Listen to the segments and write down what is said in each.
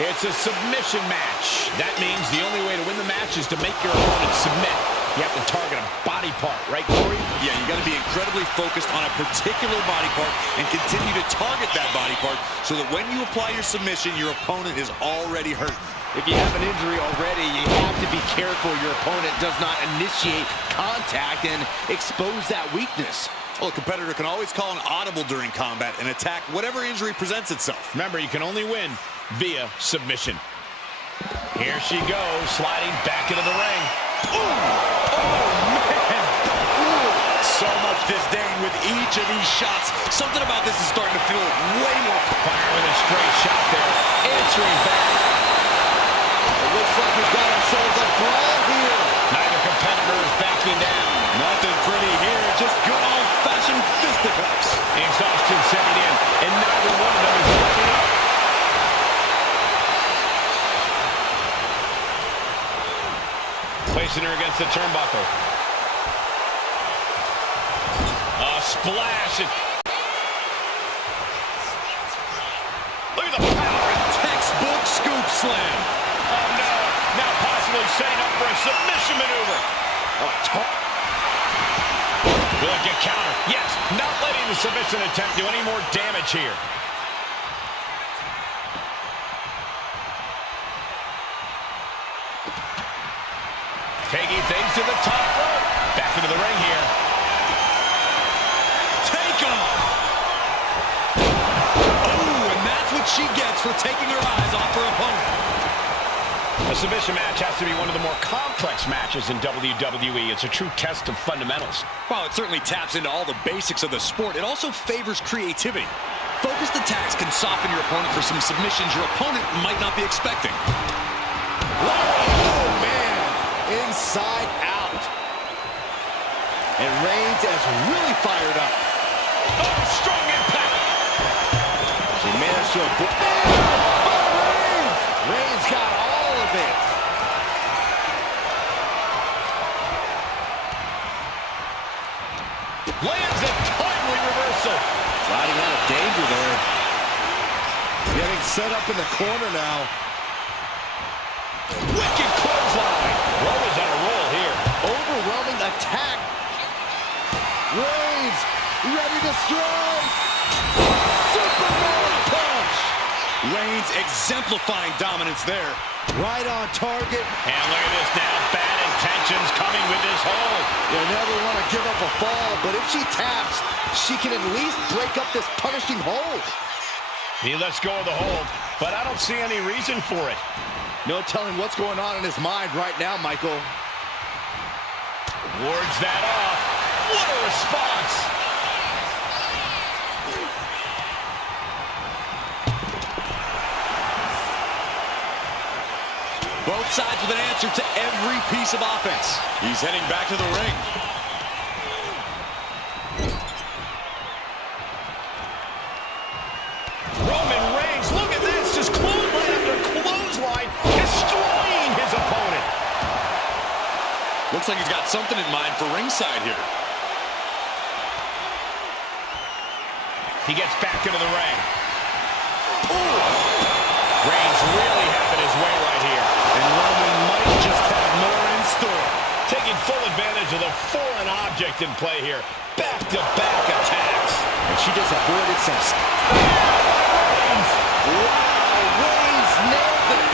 It's a submission match. That means the only way to win the match is to make your opponent submit. You have to target a body part, right, Corey? Yeah, you got to be incredibly focused on a particular body part and continue to target that body part so that when you apply your submission, your opponent is already hurt. If you have an injury already, you have to be careful your opponent does not initiate contact and expose that weakness. Well, a competitor can always call an audible during combat and attack whatever injury presents itself. Remember, you can only win via submission. Here she goes, sliding back into the ring. Ooh! Oh, man! Ooh. So much disdain with each of these shots. Something about this is starting to feel way more. Fire with a straight shot there. Answering back. It looks like we've got ourselves a brawl here. Neither competitor is backing down. Nothing pretty here, just good old-fashioned fisticuffs. Exhaustion setting in, and neither one of them is letting up. Placing her against the turnbuckle. A splash. Look at the power. Textbook scoop slam. Oh, no. Now possibly setting up for a submission maneuver. Look at counter. Yes, not letting the submission attempt do any more damage here. Taking things to the top rope. Back into the ring here. Take off. Oh, and that's what she gets for taking her eyes off her opponent. A submission match has to be one of the more complex matches in WWE. It's a true test of fundamentals. While it certainly taps into all the basics of the sport, it also favors creativity. Focused attacks can soften your opponent for some submissions your opponent might not be expecting. Oh, man. Inside out. And Reigns has really fired up. Oh, strong impact. She managed to avoid. Reigns got all of it. Lands a timely reversal. Sliding out of danger there. Getting set up in the corner now. Wicked clothesline. Rhodes on a roll here. Overwhelming attack. Reigns ready to strike. Superman punch. Reigns exemplifying dominance there. Right on target. And look at this now. Bad intentions coming with this hold. You never want to give up a fall, but if she taps, she can at least break up this punishing hold. He lets go of the hold, but I don't see any reason for it. No telling what's going on in his mind right now, Michael. Wards that off. What a response. Both sides with an answer to every piece of offense. He's heading back to the ring. Roman Reigns, look at this, just clothesline after clothesline, destroying his opponent. Looks like he's got something in mind for ringside here. He gets back into the ring. Ooh. Reigns really having his way right here. And Roman might just have more in store. Taking full advantage of the foreign object in play here. Back-to-back attacks. And she just avoided some... Wow, Reigns nailed it.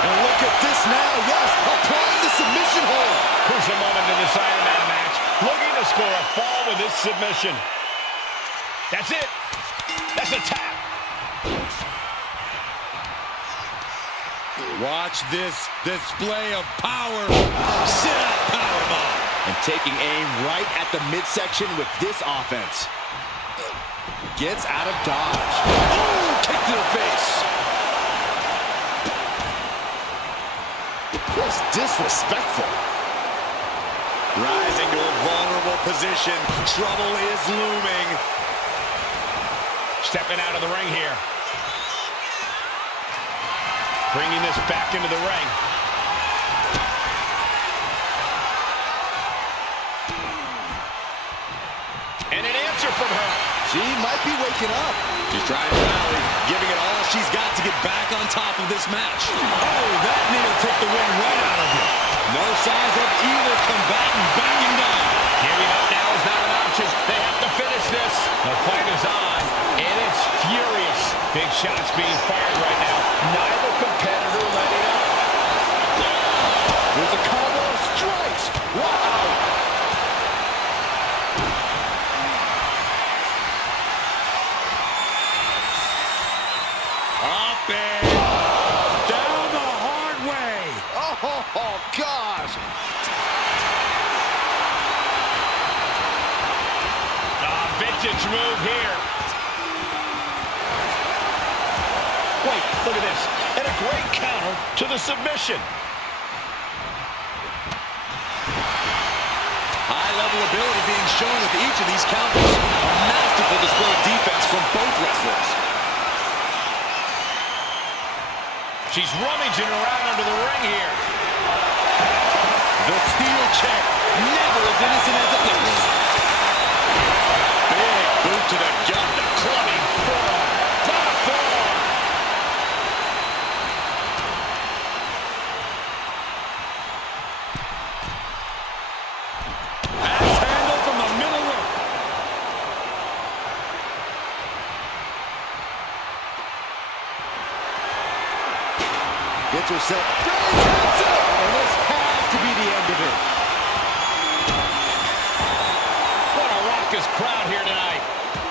And look at this now, yes, applying the submission hold. Crucial moment to decide in that match. Looking to score a fall with this submission. That's it. That's a tap. Watch this display of power. Sit up, powerbomb. And taking aim right at the midsection with this offense. Gets out of dodge. Oh, kick to the face. Just disrespectful. Rising to a vulnerable position. Trouble is looming. Stepping out of the ring here. Bringing this back into the ring. And an answer from her. She might be waking up. She's trying to rally, giving it all she's got to get back on top of this match. Oh, that needle took the wind right out of you. No signs of either combatant backing down. Giving up now is not an option. They have to finish this. The fight is on, and it's furious. Big shots being fired right now. Neither competitor letting up. There's a combo of strikes. Wow. Up and down the hard way. Oh, gosh. Vintage move here. Wait, look at this. And a great counter to the submission. High-level ability being shown with each of these counters. A masterful display of defense from both wrestlers. She's rummaging around under the ring here. The steel chair, never as innocent as it looks. Big boot to the gut, the clubbing forearm. To the forearm. Axe handle from the middle rope. Gets herself. And this has to be the end of it. What a raucous crowd here tonight.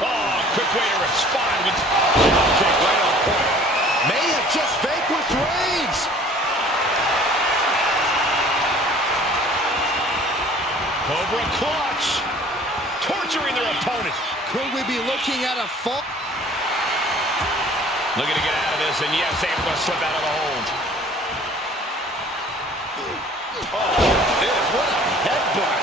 Oh, quick way to respond with kick right on point. May have just vanquished Rhodes. Cobra clutch. Torturing their opponent. Could we be looking at a fall? Looking to get out of this, and yes, able to slip out of the hold. Oh, this, what a headbutt.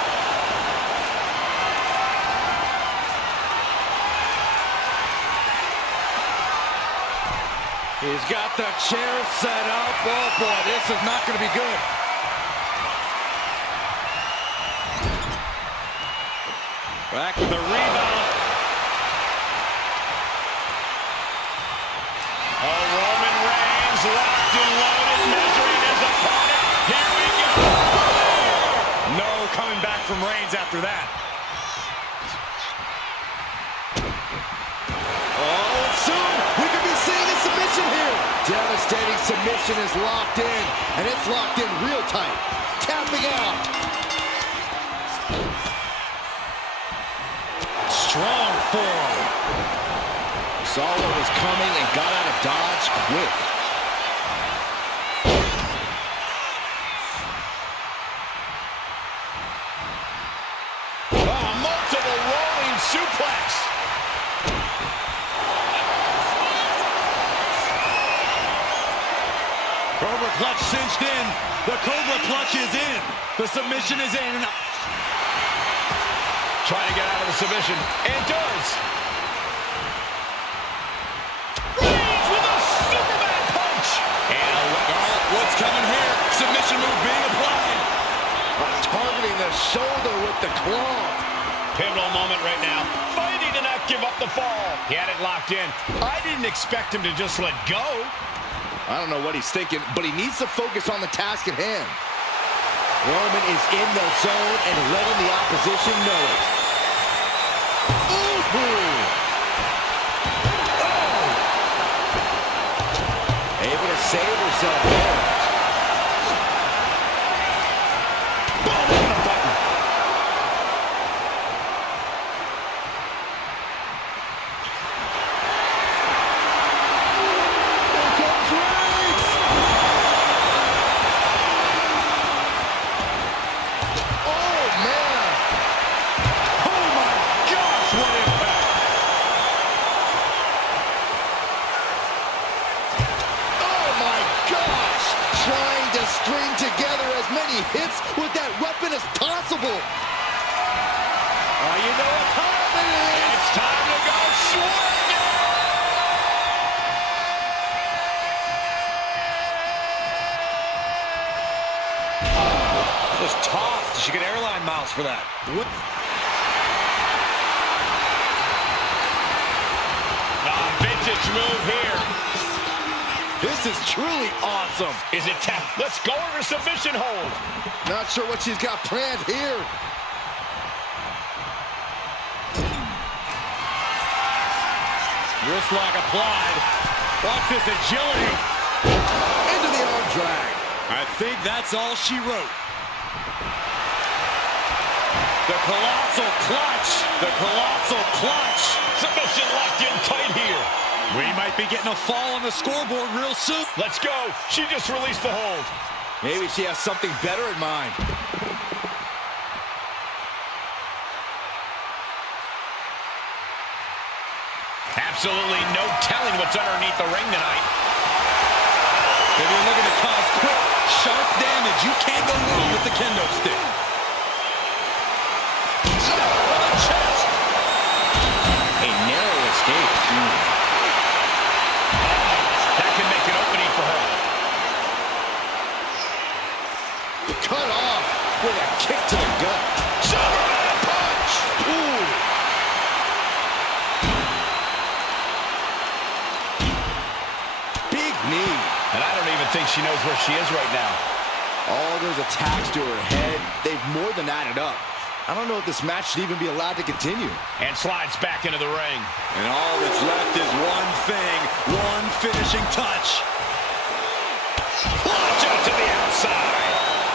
He's got the chair set up. Oh, boy, this is not going to be good. Back with the rebound. Oh, Roman Reigns locked and loaded, measuring his opponent. Here we go. No coming back from Reigns after that. Oh, and soon we could be seeing a submission here. Devastating submission is locked in, and it's locked in real tight. Tapping out. Strong forearm. Saw what was coming and got out of dodge quick. Oh, multiple rolling suplex. Cobra clutch cinched in. The Cobra clutch is in. The submission is in. Trying to get out of the submission, and does. Reigns with a Superman punch. And what's coming here? Submission move being applied. Targeting the shoulder with the claw. pivotal moment right now. Fighting to not give up the fall. He had it locked in. I didn't expect him to just let go. I don't know what he's thinking, but he needs to focus on the task at hand. Roman is in the zone and letting the opposition know it. Ooh! Oh! Able to save herself there. Boom! On the button. Here comes Rhodes! Oh, man! Oh my gosh, what impact! Oh my gosh! Trying to string together as many hits with that weapon as possible. Oh, you know what time it is. It's time to go swinging. Just tossed. She get airline miles for that. What? Vintage move here. This is truly awesome. Is it tap? Let's go over submission hold. Not sure what she's got planned here. Wrist lock applied. Watch this agility. Into the arm drag. I think that's all she wrote. The colossal clutch. The colossal clutch. Submission locked in tight here. We might be getting a fall on the scoreboard real soon. Let's go. She just released the hold. Maybe she has something better in mind. Absolutely no telling what's underneath the ring tonight. If you're looking to cause quick, sharp damage, you can't go wrong with the kendo stick. Chest. A narrow escape. That can make an opening for her. Cut off with a kick to the gut. Superman punch. Ooh. Big knee. And I don't even think she knows where she is right now. All those attacks to her head, they've more than added up. I don't know if this match should even be allowed to continue. And slides back into the ring. And all that's left is one thing, one finishing touch. Launch out to the outside.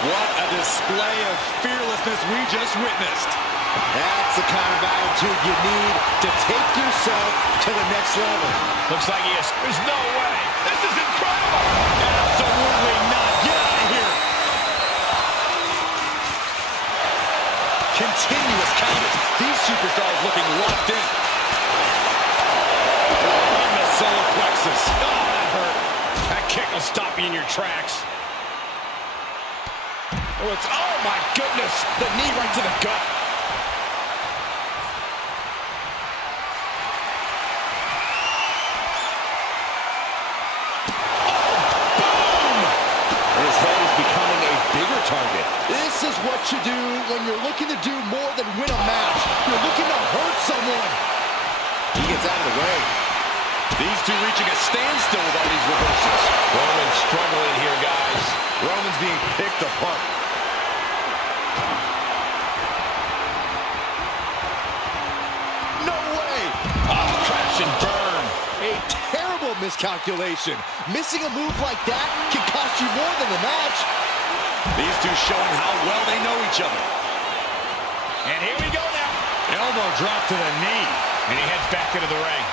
What a display of fearlessness we just witnessed. That's the kind of attitude you need to take yourself to the next level. Looks like he is. There's no way. This is incredible. Absolutely not. Get out of here. Continuous counters. These superstars looking locked in. On the solar plexus. Oh, that hurt. That kick will stop you in your tracks. Oh my goodness. The knee right to the gut. His head is becoming a bigger target. This is what you do when you're looking to do more than win a match. You're looking to hurt someone. He gets out of the way. These two reaching a standstill with all these reversals. Roman's struggling here, guys. Roman's being picked apart. No way! Oh, crash and burn. A terrible miscalculation. Missing a move like that can cost you more than the match. These two showing how well they know each other. And here we go now. Elbow drop to the knee. And he heads back into the ring.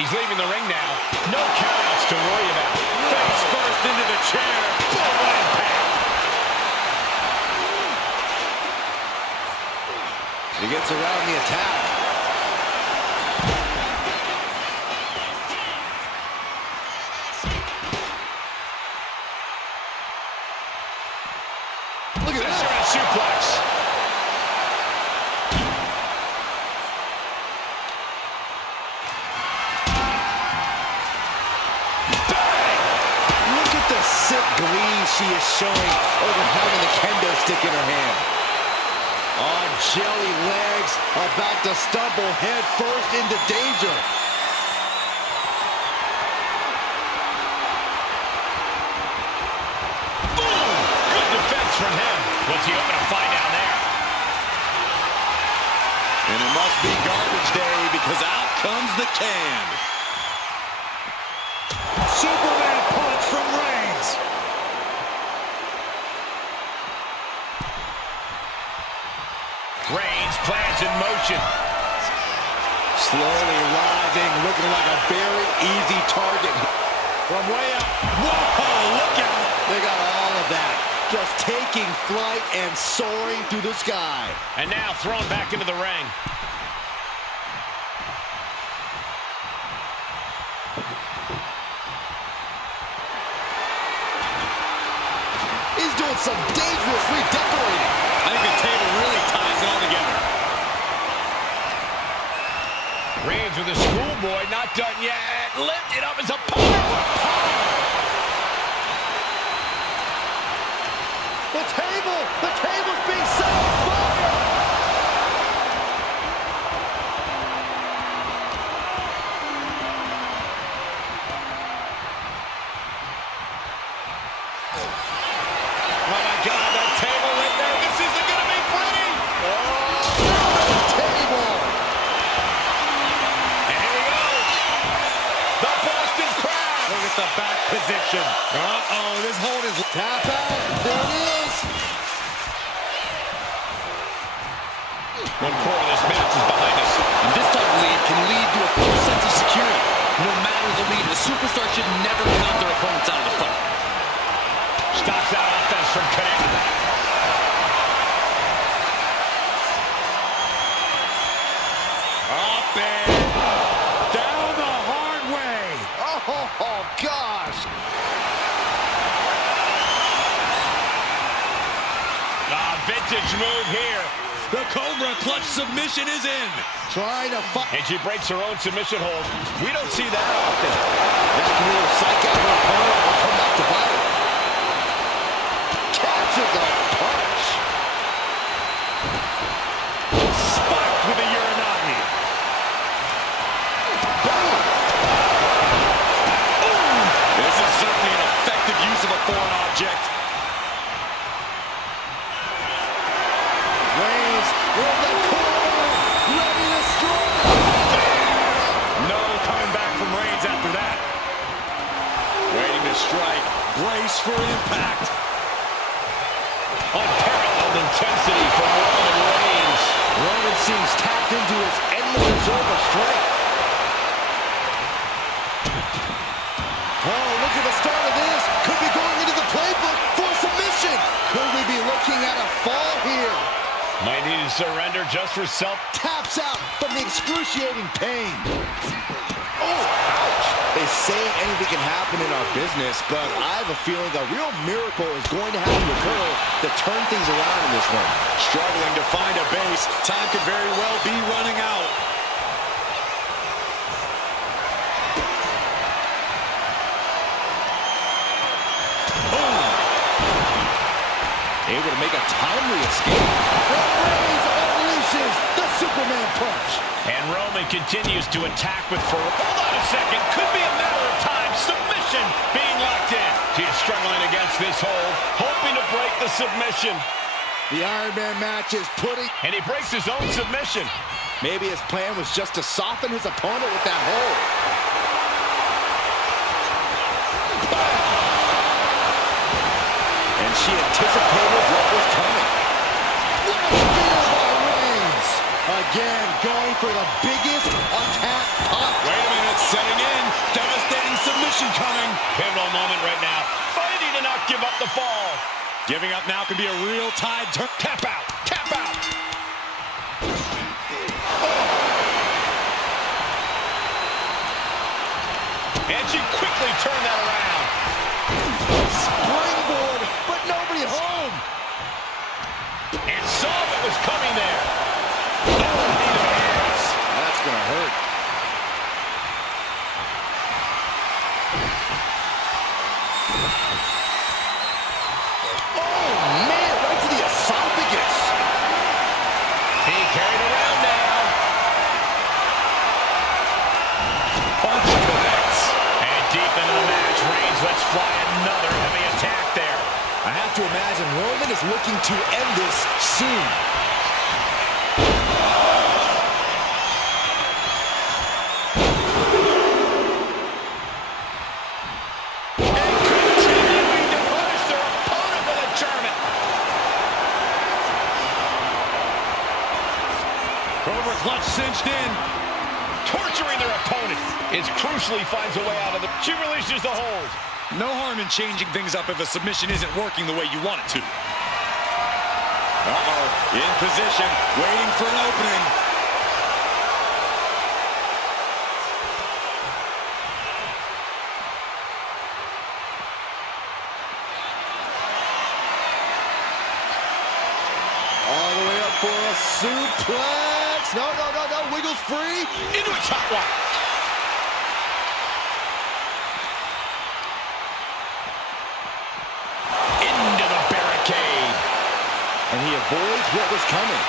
He's leaving the ring now. No countouts to worry about. Face first into the chair. Boom, what impact. He gets around the attack. Look at that. Suplex. Look at the sick glee she is showing over having the kendo stick in her hand. On jelly legs, about to stumble head first into danger. Boom! Good defense from him. What's he hoping to find down there? And it must be garbage day because out comes the can. Superman punch from Reigns. Reigns plans in motion. Slowly rising, looking like a very easy target. From way up. Whoa, look out. They got all of that. Just taking flight and soaring through the sky. And now thrown back into the ring. He's doing some dangerous redecorating. I think the table really ties it all together. Reigns with a schoolboy, not done yet. Lifted up as a power. The table's being set on fire. Tap out. There it is. One quarter of this match is behind us. And this type of lead can lead to a full sense of security. No matter the lead, a superstar should never count their opponents out of the fight. Stops that offense from connecting. Up and down the hard way. Oh, gosh. Vintage move here. The Cobra clutch submission is in. Trying to fight. And she breaks her own submission hold. We don't see that often. That can either psych out her opponent or come back to bite her. Catches a punch. Spiked with a Uranagi. Boom. This is certainly an effective use of a foreign object. Reigns in the corner, ready to strike. No coming back from Reigns after that. Waiting to strike. Brace for impact. Unparalleled intensity from Roman Reigns. Roman seems tapped into his endless reserve of strength. Oh, look at the start of this. Could be going into the playbook for submission. Could we be looking at a fall here? Might need to surrender just for self. Taps out from the excruciating pain. Oh, ouch. They say anything can happen in our business, but I have a feeling a real miracle is going to have to occur to turn things around in this one. Struggling to find a base. Time could very well be running out. Able to make a timely escape. Reigns unleashes the Superman punch. And Roman continues to attack with fervor. Hold on a second. Could be a matter of time. Submission being locked in. She is struggling against this hold, hoping to break the submission. The Iron Man match is putting... And he breaks his own submission. Maybe his plan was just to soften his opponent with that hold. And she anticipated what was coming. What a spear by Reigns. Again, going for the biggest attack possible. Wait a minute, setting in. Devastating submission coming. Pivotal moment right now. Fighting to not give up the fall. Giving up now could be a real tide turn. Tap out. Tap out. And she quickly turned that around. Springboard, but nobody home. And saw what was coming there. That's going to hurt. Oh, man, right to the esophagus. He carried around now. Punch connects. And deep into the match, Reigns lets fly another heavy attack there. I have to imagine Roman is looking to end this soon. And continuing to punish their opponent with a German. Cobra clutch cinched in. Torturing their opponent. Is crucially finds a way out of it. She releases the hold. No harm in changing things up if a submission isn't working the way you want it to. Uh-oh, in position, waiting for an opening. All the way up for a suplex. No, no, no, no. Wiggles free. Into a top one. Into the barricade. And he avoids what was coming.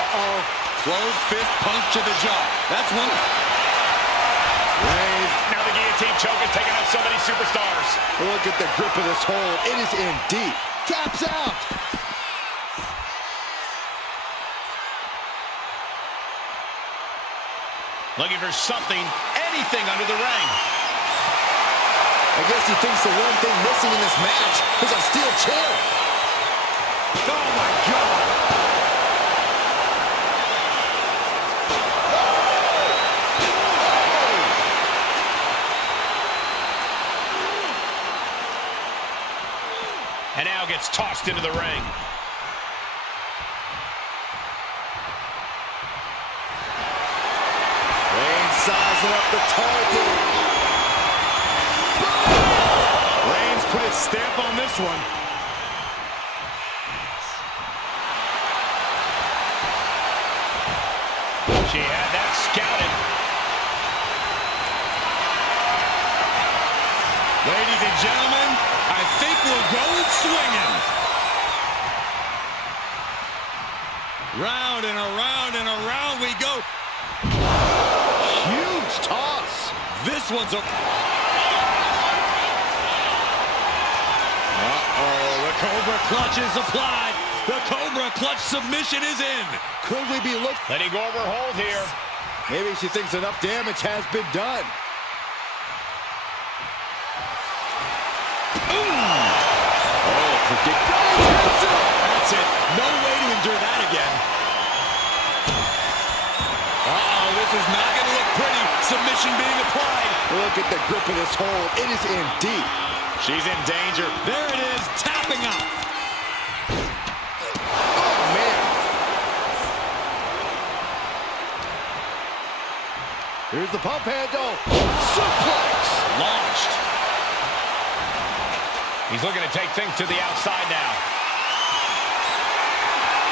Uh-oh. Closed fist punch to the jaw. That's one. Reigns. Now the guillotine choke is taking out so many superstars. Look at the grip of this hold. It is in deep. Taps out. Looking for something, anything under the ring. I guess he thinks the one thing missing in this match is a steel chair. Oh, my God. And now gets tossed into the ring. Reigns sizing up the target. Reigns put his stamp on this one. She had that scouted. Ladies and gentlemen, I think we're going swinging. Round and around and around we go. Huge toss. This one's a... The Cobra clutch is applied. The Cobra clutch submission is in. Could we be looking? Letting go of her hold here. Maybe she thinks enough damage has been done. Oh, predictable. That's it. No way to endure that again. Uh-oh, this is not going to look pretty. Submission being applied. Look at the grip of this hold. It is in deep. She's in danger. There it is, tapping out. Oh, man. Here's the pump handle. Suplex. Launched. He's looking to take things to the outside now.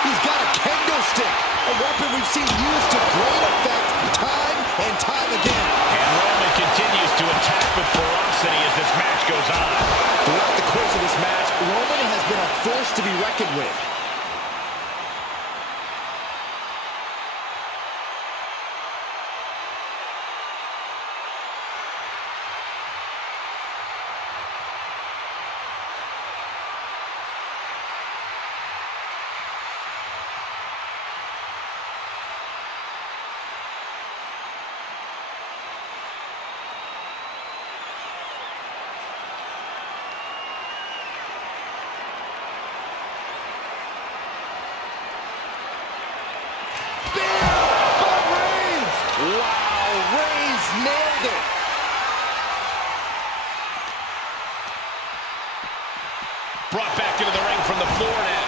He's got a kendo stick, a weapon we've seen used to great effect time and time again. And Roman continues to attack with ferocity as this match goes on. Throughout the course of this match, Roman has been a force to be reckoned with. Nailed it. Brought back into the ring from the floor now.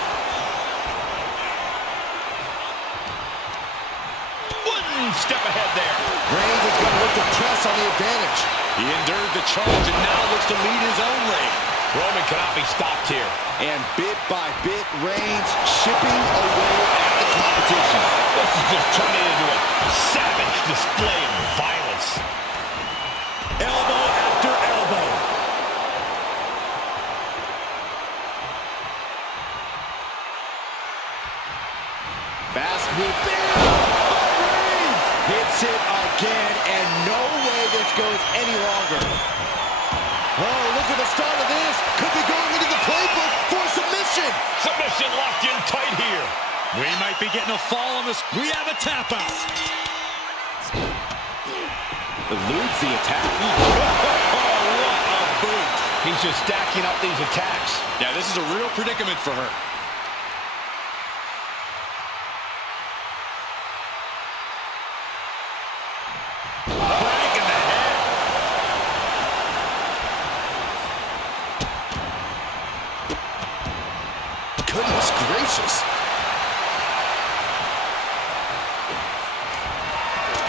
One step ahead there. Reigns is going to look to press on the advantage. He endured the charge and now looks to lead his own reign. Roman cannot be stopped here. And bit by bit, Reigns chipping away at the competition. This is just turning into a savage display of violence. Elbow after elbow. Fast move there. Reigns hits it again, and no way this goes any longer. Oh, look at the start of this. Could be going into the playbook for submission. Submission locked in tight here. We might be getting a fall on this. We have a tap out. Eludes the attack. Oh, what a boot. He's just stacking up these attacks. Yeah, this is a real predicament for her. Crank in the head. Goodness gracious.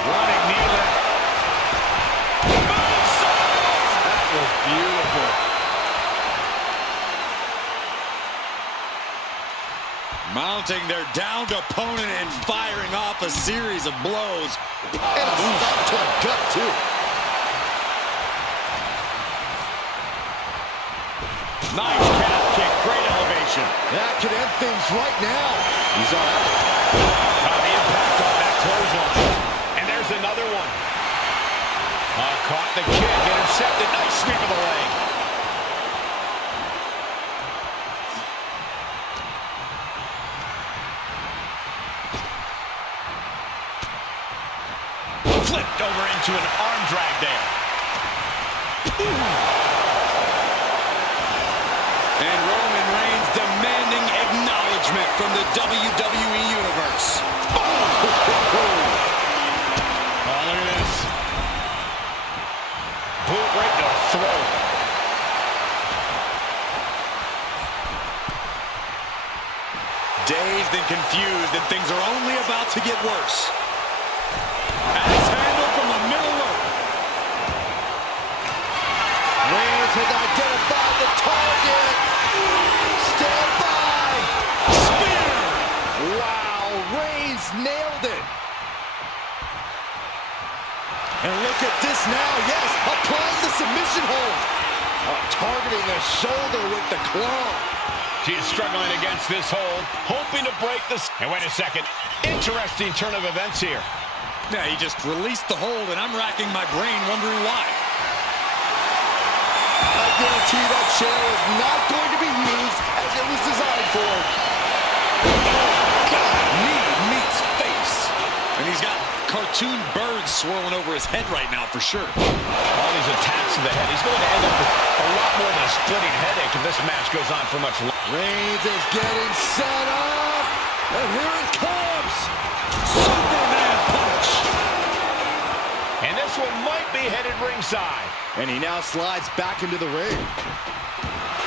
Running knee lift. That was beautiful. Mounting their downed opponent and firing off a series of blows. And a stop to the gut, too. Nice calf kick, great elevation. That could end things right now. He's on. The impact on that clothesline. And there's another one. Caught the kick, intercepted. Nice sweep of the leg. Flipped over into an arm drag there. Ooh. from the WWE Universe. Oh, look at this. Boot right to the throat. Dazed and confused, and things are only about to get worse. And it's handled from the middle rope. Rhodes has identified the target. Stand by. Spear! Wow, Reigns nailed it. And look at this now. Yes, applying the submission hold. Targeting the shoulder with the claw. She is struggling against this hold, hoping to break this. And wait a second. Interesting turn of events here. Yeah, he just released the hold, and I'm racking my brain wondering why. I guarantee that chair was not going to be used as it was designed for. Knee meets face. And he's got cartoon birds swirling over his head right now for sure. All these attacks to the head. He's going to end up with a lot more than a splitting headache if this match goes on for much longer. Reigns is getting set up. And here it comes. Superman punch. And this one might be headed ringside. And he now slides back into the ring.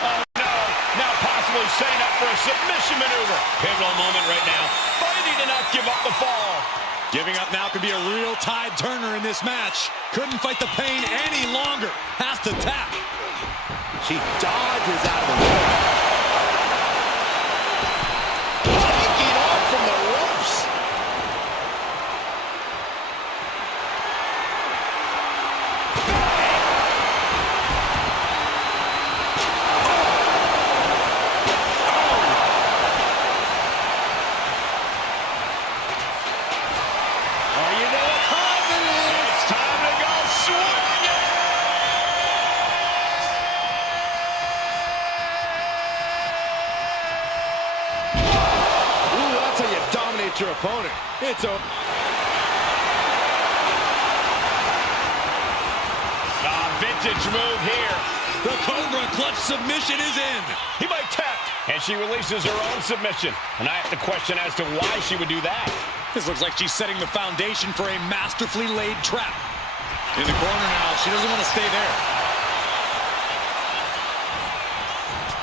Oh, no. Now possibly setting up for a submission maneuver. Pivotal moment right now. Fighting to not give up the fall. Giving up now could be a real tide turner in this match. Couldn't fight the pain any longer. Has to tap. She dodges out of the way. Taking off from the ropes. Your opponent. It's a vintage move here. The Cobra Clutch submission is in. He might tap, and she releases her own submission. And I have to question as to why she would do that. This looks like she's setting the foundation for a masterfully laid trap. In the corner now, she doesn't want to stay there.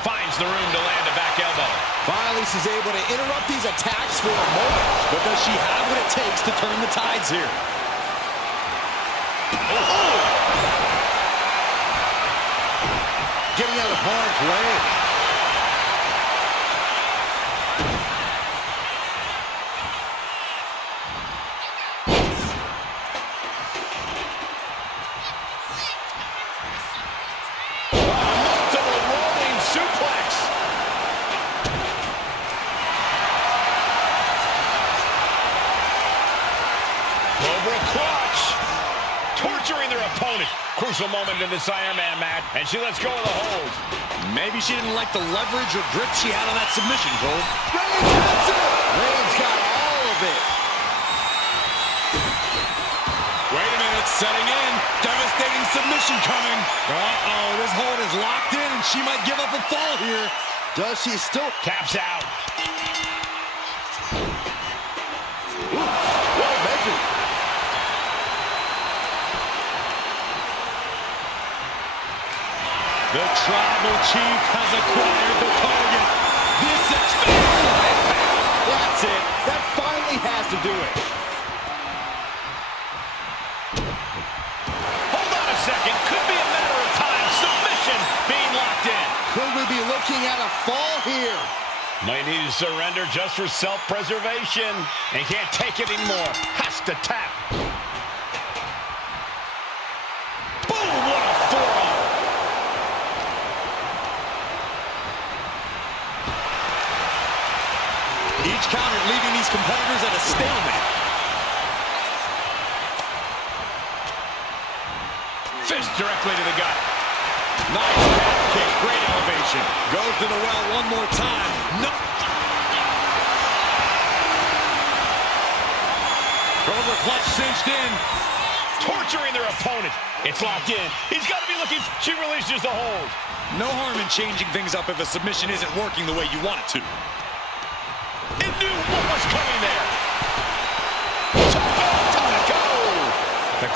Finds the room to land a back elbow. Finally, she's able to interrupt these attacks for a moment. But does she have what it takes to turn the tides here? Oh. Getting out of harm's way. Crucial moment in this Iron Man match, and she lets go of the hold. Maybe she didn't like the leverage or grip she had on that submission, Cole. Reigns has it! Reigns got all of it. Wait a minute, setting in. Devastating submission coming. Uh-oh, this hold is locked in, and she might give up a fall here. Does she still? Taps out. Ooh, well measured. The Tribal Chief has acquired the target. This is... That's it. That finally has to do it. Hold on a second. Could be a matter of time. Submission being locked in. Could we be looking at a fall here? Might need to surrender just for self-preservation. And can't take it anymore. Has to tap. Boom! What a forearm. Each counter leaving these competitors at a stalemate. Fist directly to the gut. Nice calf kick, great elevation. Goes to the well one more time. No. Cobra Clutch cinched in. Torturing their opponent. It's locked in. He's got to be looking. She releases the hold. No harm in changing things up if a submission isn't working the way you want it to.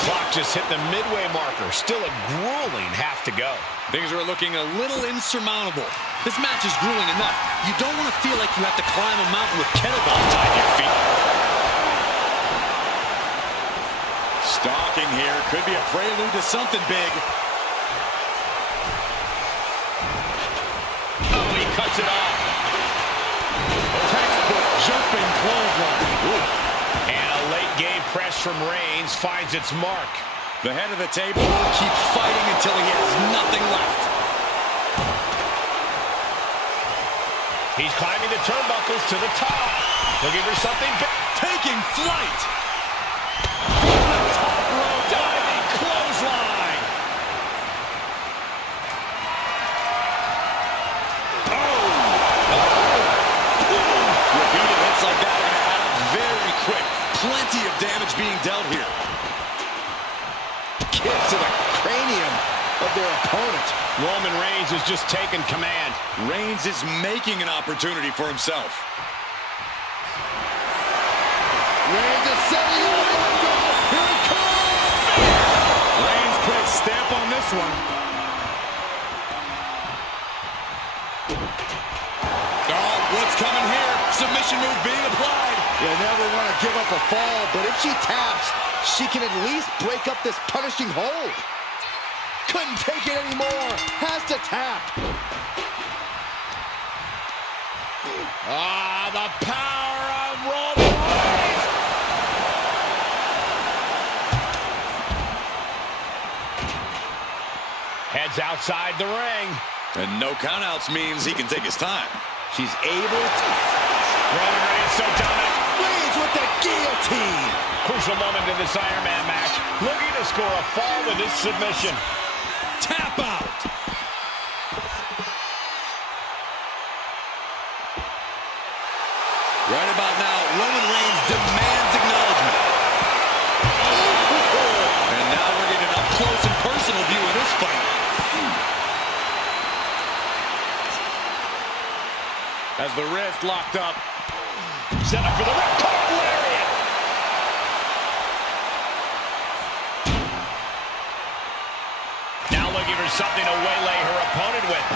Clock just hit the midway marker. Still a grueling half to go. Things are looking a little insurmountable. This match is grueling enough. You don't want to feel like you have to climb a mountain with kettlebells tied to your feet. Stalking here could be a prelude to something big. Oh, he cuts it off. Textbook jumping clothesline. And a late game press from Reigns finds its mark. The head of the table will keep fighting until he has nothing left. He's climbing the turnbuckles to the top. Looking for something big. Taking flight. From the top rope, diving clothesline. Repeated hits like that are going to add up very quick. Plenty of damage being dealt here. Kicks to the cranium of their opponent. Roman Reigns has just taken command. Reigns is making an opportunity for himself. Reigns is setting up. Here he comes. Reigns put a stamp on this one. Oh, what's coming here? Submission move being applied. You never want to give up a fall, but if she taps, she can at least break up this punishing hold. Couldn't take it anymore. Has to tap. Ah, the power of Roman Reigns. Heads outside the ring. And no countouts means he can take his time. She's able to. Roman Reigns so dominant. Reigns with the guillotine. Crucial moment in this Iron Man match. Looking to score a fall with this submission. Tap out. Right about now, Roman Reigns demands acknowledgement. And now we're getting an up-close and personal view of this fight. As the wrist locked up. Set up for the ripcord lariat. Now looking for something to waylay her opponent with.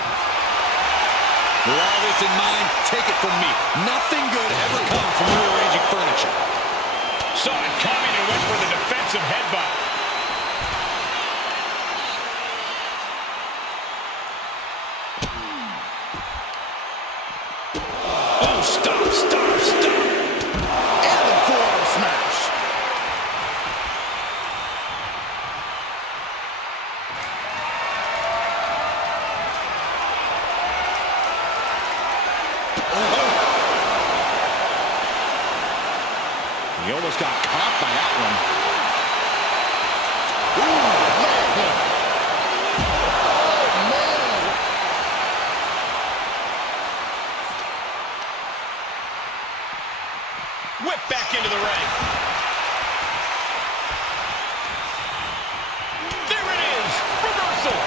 With all this in mind, take it from me. Nothing good ever comes from rearranging furniture. Saw it coming and went for the defensive headbutt. Oh, stop, stop, stop. And the forearm smash. He almost got caught by that one. Ooh, man. Oh, man. Whip back into the ring. There it is. Reversal.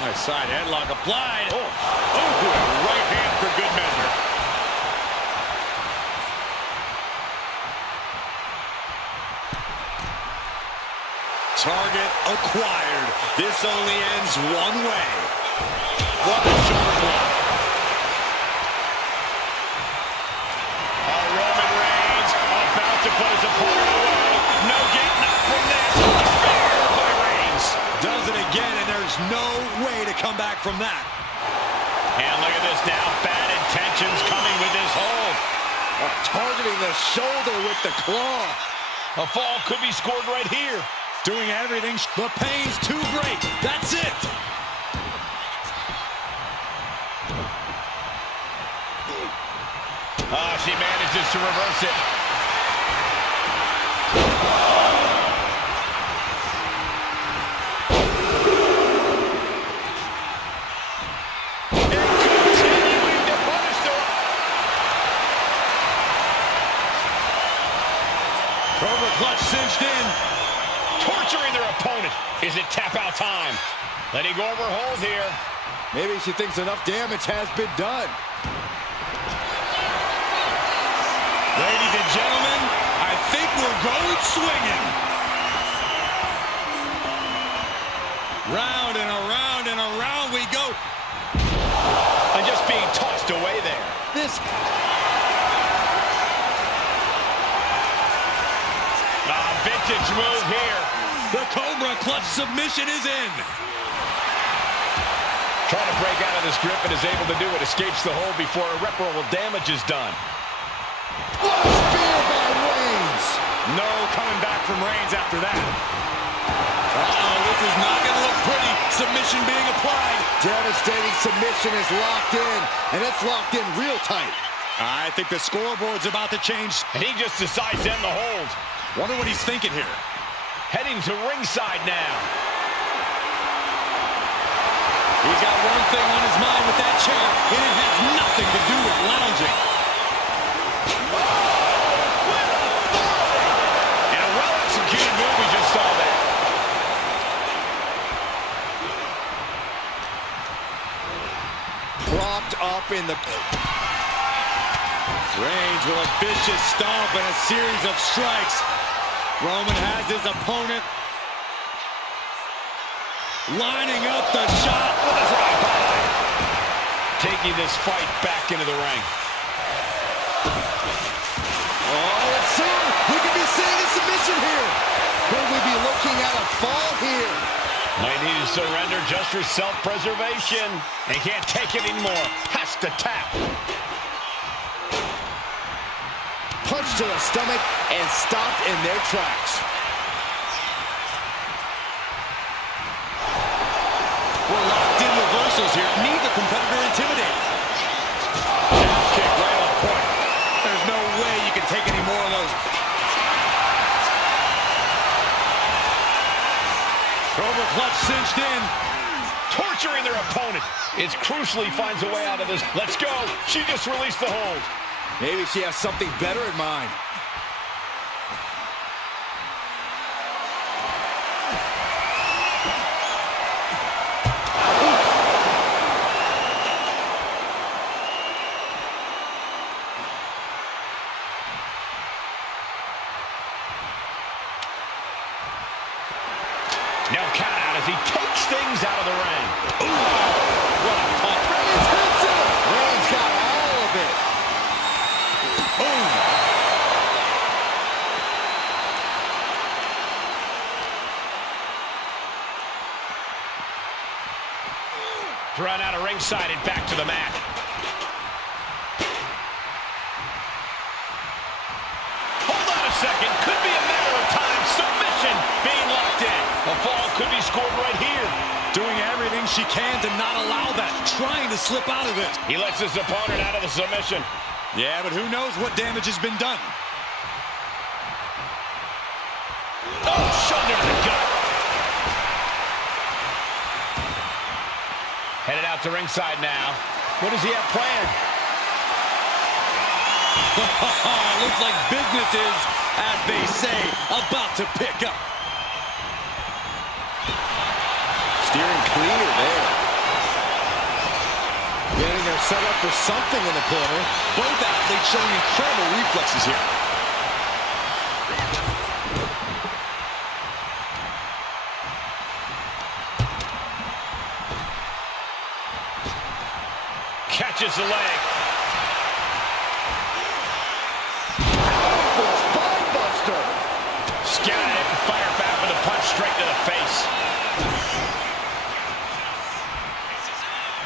Nice side headlock applied. Oh, right hand for good measure. Target acquired. This only ends one way. What a shoulder block. Roman Reigns about to put his opponent away. No getting up from this. Spear by Reigns. Does it again, and there's no way to come back from that. And look at this now. Bad intentions coming with this hold. Targeting the shoulder with the claw. A fall could be scored right here. Doing everything. The pain's too great. That's it. She manages to reverse it. And continuing to punish her. Cobra clutch cinched in. Torturing their opponent. Is it tap out time? Letting go of her hold here. Maybe she thinks enough damage has been done. Ladies and gentlemen, I think we're Rhodes swinging. Round and around and around we go. And just being tossed away there. This... Vintage move here. The Cobra Clutch submission is in. Trying to break out of this grip and is able to do it. Escapes the hold before irreparable damage is done. What a spear by Reigns. No coming back from Reigns after that. Uh-oh, this is not going to look pretty. Submission being applied. Devastating submission is locked in, and it's locked in real tight. I think the scoreboard's about to change. And he just decides to end the hold. Wonder what he's thinking here. Heading to ringside now. He's got one thing on his mind with that chair, and it has nothing to do with lounging. And a well-executed move we just saw there. Propped up in the... Reigns with a vicious stomp and a series of strikes. Roman has his opponent lining up the shot. With a drive by. Taking this fight back into the ring. Oh, and soon we could be seeing a submission here. Could we be looking at a fall here? Might need to surrender just for self-preservation. And can't take it anymore. Has to tap. Punch to the stomach and stopped in their tracks. We're locked in reversals here. Neither competitor intimidated. Jab kick right on point. There's no way you can take any more of those. Cobra Clutch cinched in. Torturing their opponent. It's crucial he finds a way out of this. Let's go. She just released the hold. Maybe she has something better in mind. Now count out as he takes things out of the ring. Ooh. What a pump. Reigns hits it. Reigns got all of it. Boom. Thrown out of ringside and back to the mat. Hold on a second. Could be a matter of time. Submission being locked in. A fall could be scored right here. Doing everything she can to not allow that. Trying to slip out of this. He lets his opponent out of the submission. Yeah, but who knows what damage has been done. Oh, shoulder to the gut. Headed out to ringside now. What does he have planned? Looks like business is, as they say, about to pick up. Steering clear there. Getting her set up for something in the corner. Both athletes showing incredible reflexes here. Catches the leg. Powerful spine buster. Scouted it and fired back with a punch straight to the face.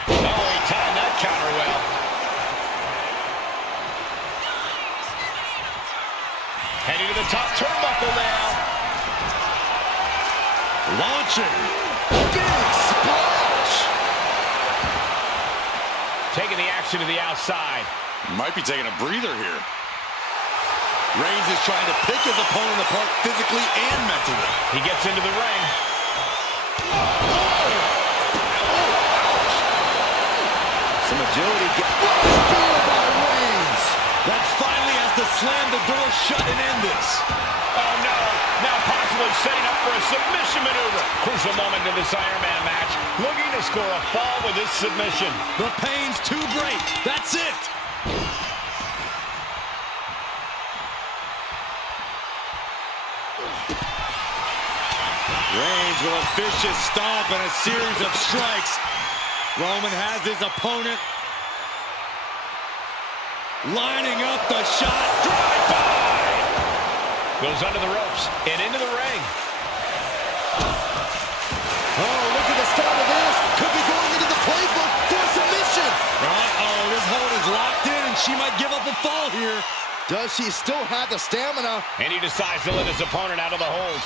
Oh, he timed that counter well. Heading to the top turnbuckle now. Launching. Big splash. Taking the action to the outside. Might be taking a breather here. Reigns is trying to pick his opponent apart physically and mentally. He gets into the ring. Some agility. Spear by Reigns. That finally has to slam the door shut and end this. Oh no, now possibly setting up for a submission maneuver. Crucial moment in this Iron Man match. Looking to score a fall with this submission. The pain's too great. That's it. Rhodes with a vicious stomp and a series of strikes. Roman has his opponent lining up the shot. Drive-by! Goes under the ropes and into the ring. Oh, look at the start of this. Could be going into the playbook for submission. Uh-oh, this hold is locked in, and she might give up a fall here. Does she still have the stamina? And he decides to let his opponent out of the hold.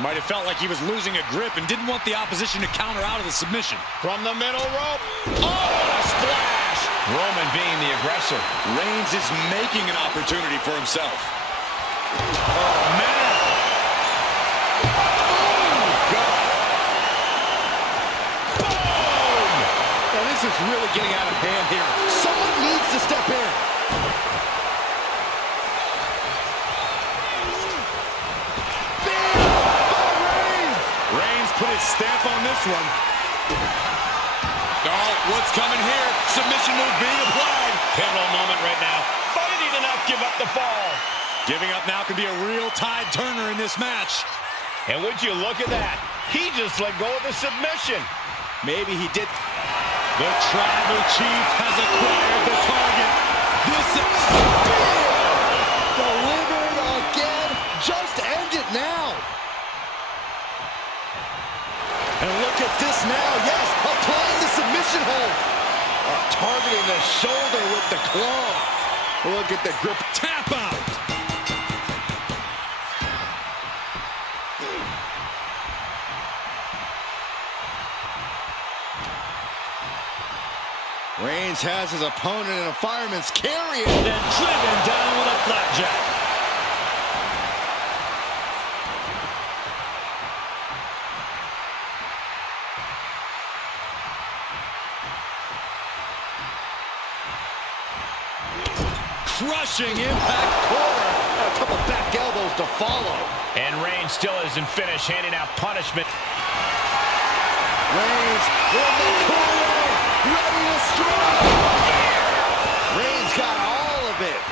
Might have felt like he was losing a grip and didn't want the opposition to counter out of the submission. From the middle rope. Oh, what a splash! Roman being the aggressor. Reigns is making an opportunity for himself. Oh, man. Oh, God. Boom! Now, this is really getting out of hand here. Someone needs to step in. Put his stamp on this one. Oh, what's coming here? Submission move being applied. Pivotal moment right now. Fighting to not give up the fall. Giving up now could be a real tide turner in this match. And would you look at that? He just let go of the submission. Maybe he did. The Tribal Chief has acquired the target. This is delivered again. Just end it now. And look at this now. Yes, applying the submission hold. Targeting the shoulder with the claw. Look at the grip. Tap out. Reigns has his opponent in a fireman's carry. And then driven down with a flapjack. Crushing impact corner. And a couple back elbows to follow. And Reigns still isn't finished handing out punishment. Reigns in the corner, ready to strike. Reigns got all of it.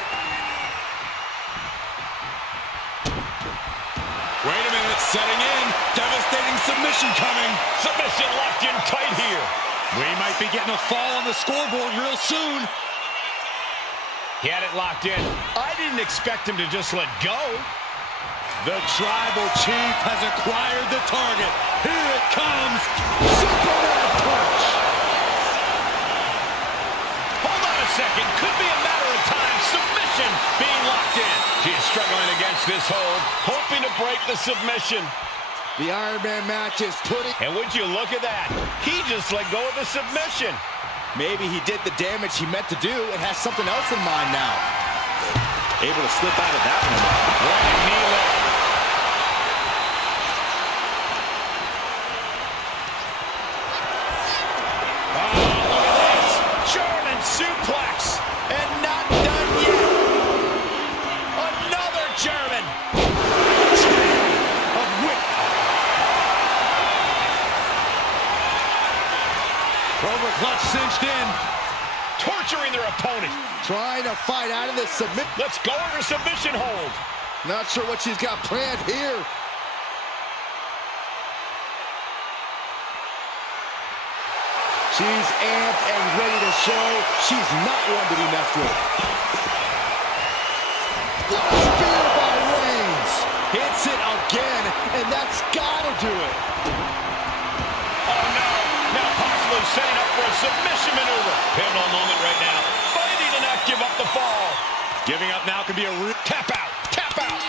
Wait a minute, setting in. Devastating submission coming. Submission locked in tight here. We might be getting a fall on the scoreboard real soon. He had it locked in. I didn't expect him to just let go. The Tribal Chief has acquired the target. Here it comes. Superman punch. Hold on a second. Could be a matter of time. Submission being locked in. She's struggling against this hold, hoping to break the submission. The Iron Man match is putting... And would you look at that? He just let go of the submission. Maybe he did the damage he meant to do and has something else in mind now. Able to slip out of that one. Running knee lift. Oh, look at this. German suplex. And not done yet. Another German. Of whip. Cobra clutch cinched in. Torturing their opponent. Trying to fight out of this submit. Let's go over submission hold. Not sure what she's got planned here. She's amped and ready to show she's not one to be messed with. What a spear by Reigns. Hits it again, and that's gotta do it. Oh no, now possibly setting up for a submission maneuver. Pivotal moment right now. Fighting to not give up the fall. Giving up now could be a real... Tap out, tap out.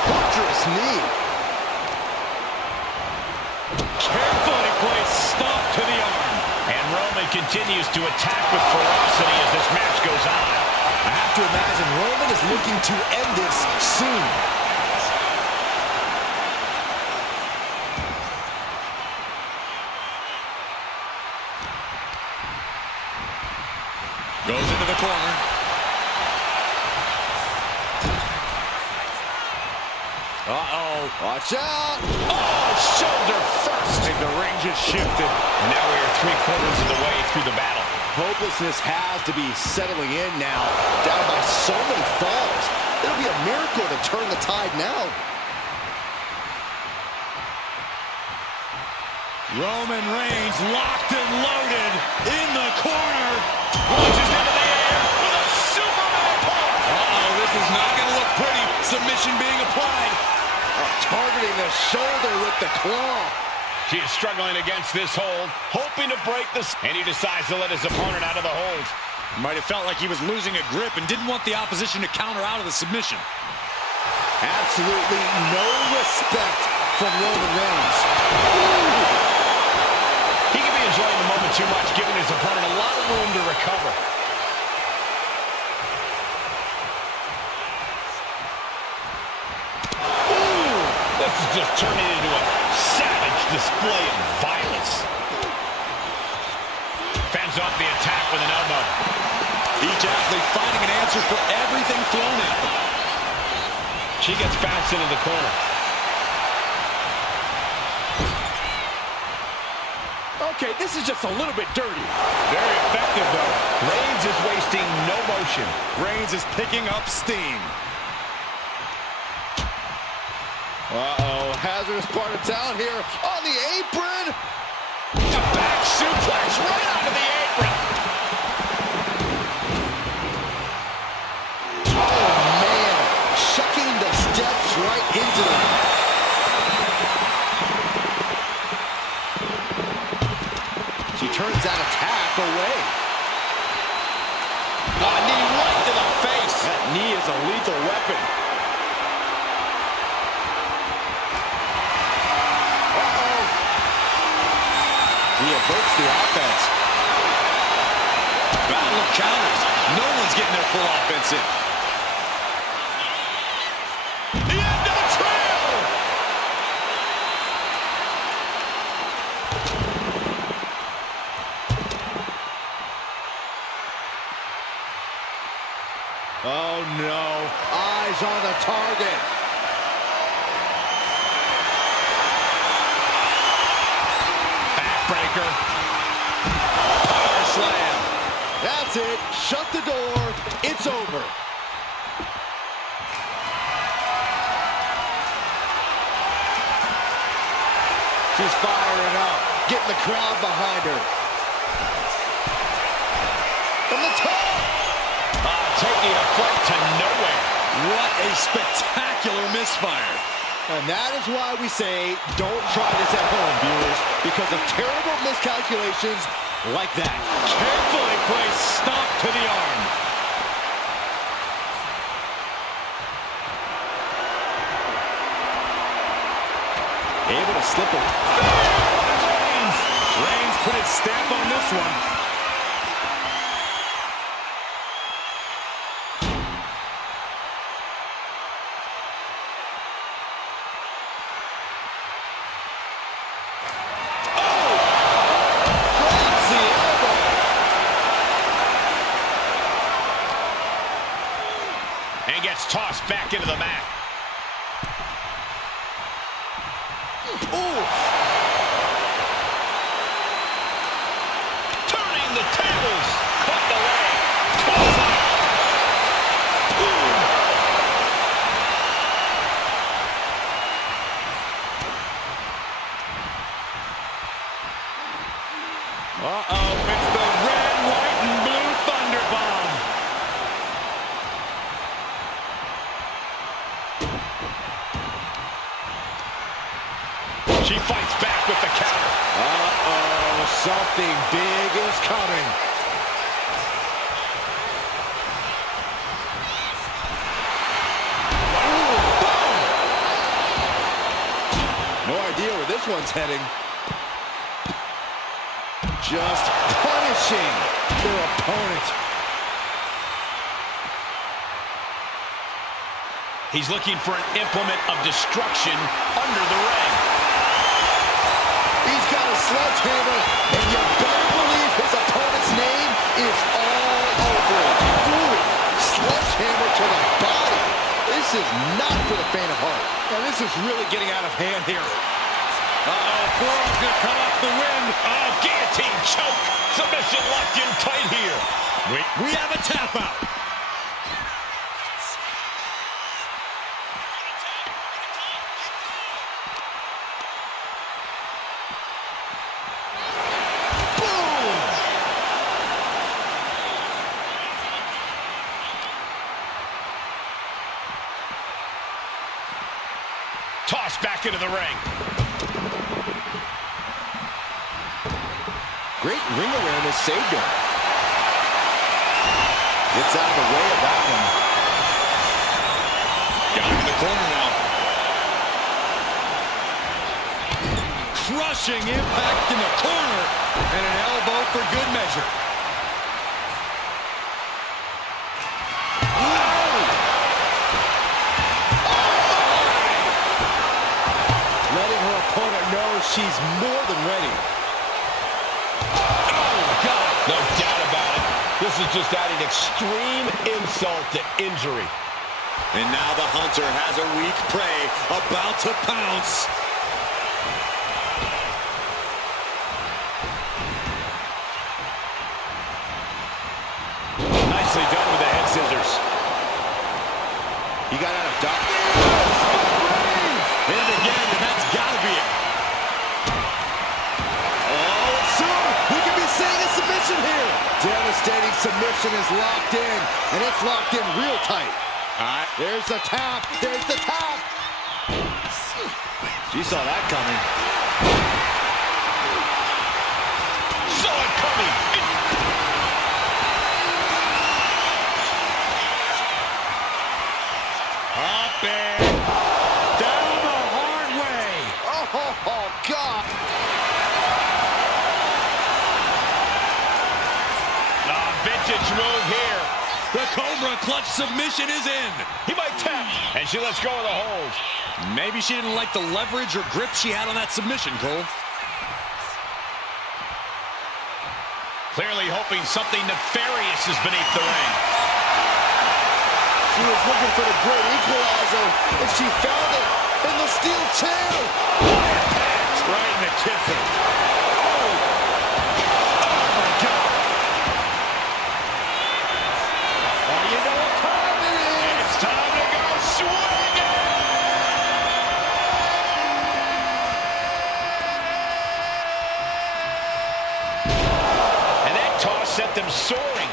Torturous knee. Carefully placed stomp to the arm. And Roman continues to attack with ferocity as this match goes on. I have to imagine Roman is looking to end this soon. Goes into the corner. Uh-oh. Watch out. Oh, shoulder first. I think the ring just shifted. And now we are 3/4 of the way through the battle. Hopelessness has to be settling in now. Down by so many falls. It'll be a miracle to turn the tide now. Roman Reigns locked and loaded in the corner. Launches into the air with a Superman punch. Uh-oh, this is not going to look pretty. Submission being applied. Targeting the shoulder with the claw. She is struggling against this hold, hoping to break this, and he decides to let his opponent out of the hold. Might have felt like he was losing a grip and didn't want the opposition to counter out of the submission. Absolutely no respect from Roman Reigns. He can be enjoying the moment too much, giving his opponent a lot of room to recover. This is just turning into a savage display of violence. Fends off the attack with an elbow. Each athlete finding an answer for everything thrown at them. She gets bounced into the corner. Okay, this is just a little bit dirty. Very effective, though. Reigns is wasting no motion. Reigns is picking up steam. Uh-oh, hazardous part of town here on the apron. A back suplex right onto the apron. Oh, man. Chucking the steps right into them. She turns that attack away. A knee right to the face. That knee is a lethal weapon. He evokes the offense. Battle of counters. No one's getting their full offense in. The end of the trail. Oh, no. Eyes on the target. Backbreaker. Power slam. That's it. Shut the door. It's over. She's firing up, getting the crowd behind her. From the top. Taking a flight to nowhere. What a spectacular misfire. And that is why we say don't try this at home, viewers, because of terrible miscalculations like that. Carefully placed stomp to the arm. Able to slip it. Reigns put his stamp on this one. And gets tossed back into the mat. Ooh. Turning the tables. Caught the leg. Clothesline. Uh-oh, it's the red, white, and blue Thunder Bomb. She fights back with the counter. Uh-oh, something big is coming. No idea where this one's heading. Just punishing their opponent. He's looking for an implement of destruction under the ring. He's got a sledgehammer, and you better believe his opponent's name is all over it. Ooh, sledgehammer to the body. This is not for the faint of heart. Now, this is really getting out of hand here. Uh-oh, forearm's gonna cut off the wind. Oh, guillotine choke. Submission locked in tight here. We have a tap out. Tossed back into the ring. Great ring awareness saved him. Gets out of the way of that one. Got him in the corner now. Crushing impact in the corner. And an elbow for good measure. Letting her opponent know she's more than ready. Oh, God. No doubt about it. This is just adding extreme insult to injury. And now the hunter has a weak prey about to pounce. Nicely done with the head scissors. He got out of dock. Hit it again, and that's got to be it. Oh, soon we could be seeing a submission here. Devastating submission is locked in, and it's locked in real tight. There's the tap. There's the tap. She saw that coming. Saw it coming. Up and down the hard way. Oh, God. Vintage move here. The Cobra clutch submission is in. He might tap, and she lets go of the hold. Maybe she didn't like the leverage or grip she had on that submission, Cole. Clearly hoping something nefarious is beneath the ring. She was looking for the great equalizer, and she found it in the steel chair. Right in the kisser. Set them soaring.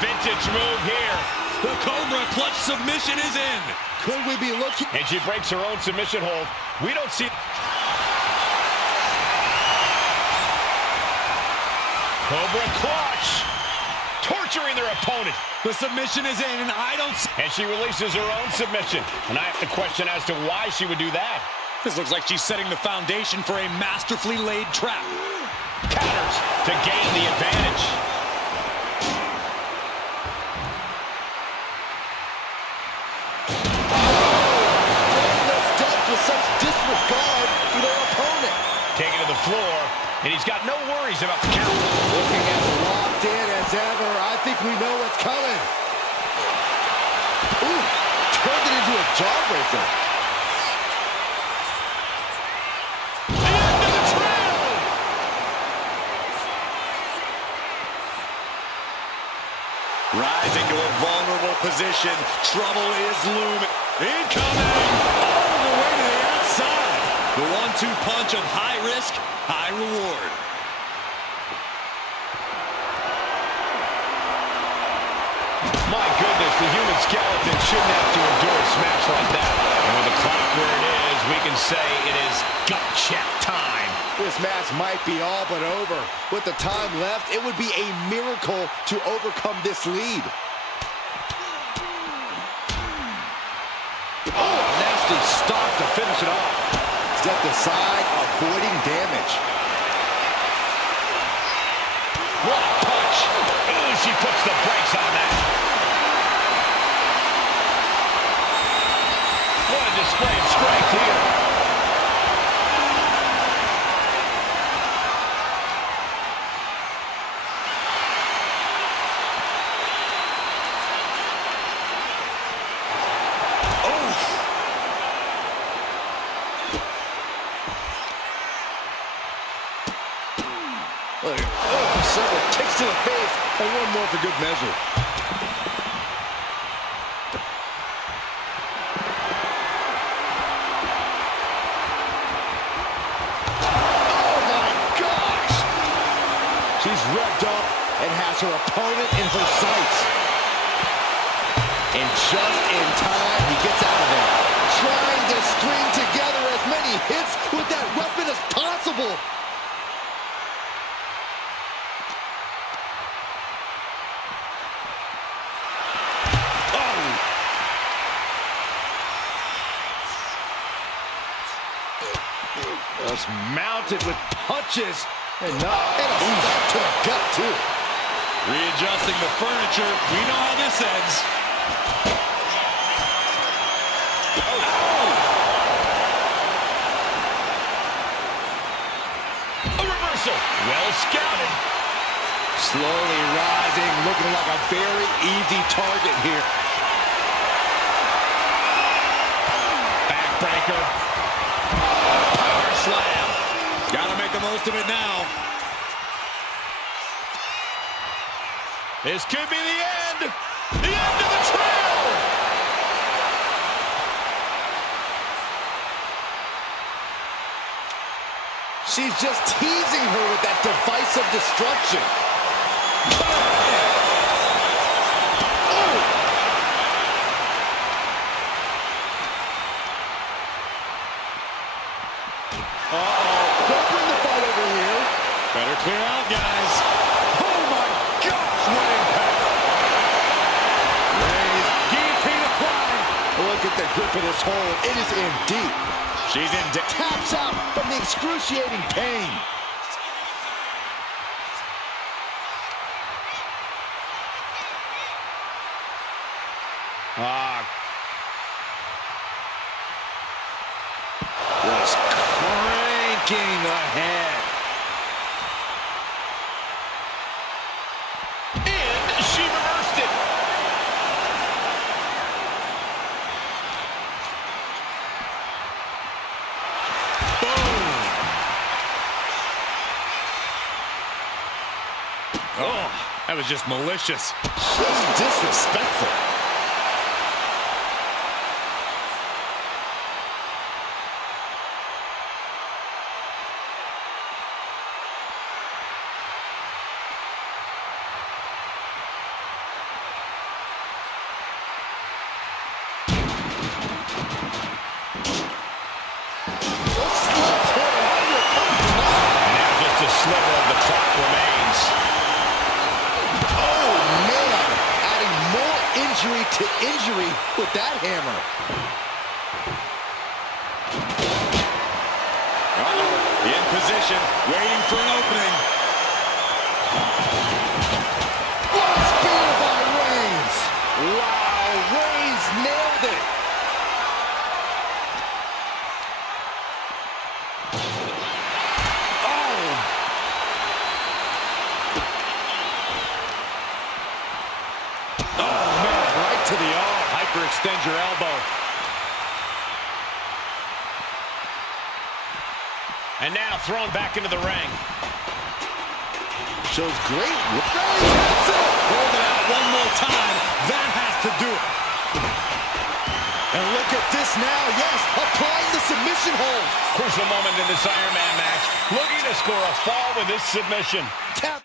Vintage move here. The Cobra clutch submission is in. Could we be looking? And she breaks her own submission hold. We don't see. Cobra clutch. Torturing their opponent. The submission is in, and I don't see. And she releases her own submission. And I have to question as to why she would do that. This looks like she's setting the foundation for a masterfully laid trap. Counters to gain the advantage. Steps with such disregard for their opponent. Taken to the floor, and he's got no worries about the count. Looking as locked in as ever. I think we know what's coming. Ooh, turned it into a jawbreaker. Rising to a vulnerable position. Trouble is looming. Incoming! All the way to the outside. The 1-2 punch of high risk, high reward. My goodness, the human skeleton shouldn't have to endure a smash like that. And with the clock where it is, we can say it is gut check time. This match might be all but over. With the time left, it would be a miracle to overcome this lead. Oh, nasty stop to finish it off. Stepped aside, avoiding damage. What a punch. Ooh, she puts the brakes on that. What a display of strength here. Several kicks to the face, and one more for good measure. Oh my gosh! She's revved up and has her opponent in her sights. And just in time, he gets out of there. Trying to string together as many hits with that weapon as possible. Just mounted with punches and a step to the gut, too. Readjusting the furniture. We know how this ends. A reversal. Well scouted. Slowly rising, looking like a very easy target here. Backbreaker. Power slam. Gotta make the most of it now. This could be the end. The end of the trail. She's just teasing her with that device of destruction. Don't bring the fight over here. Better clear out, guys. Oh my gosh, what impact. Raise, guillotine applied. Look at the grip of this hold. It is in deep. She's in deep. Taps out from the excruciating pain. Just cranking ahead. And she reversed it. Boom. Oh, that was just malicious. She's disrespectful. Sliver of the clock remains. Oh, man. Adding more injury to injury with that hammer. In position, waiting for an opening. What a spear by Reigns. Wow, Reigns nailed it. To the arm. Hyperextend your elbow. And now thrown back into the ring. Shows great. Hold it out one more time. That has to do it. And look at this now. Yes, applying the submission hold. Crucial moment in this Iron Man match. Looking to score a fall with this submission. Tap.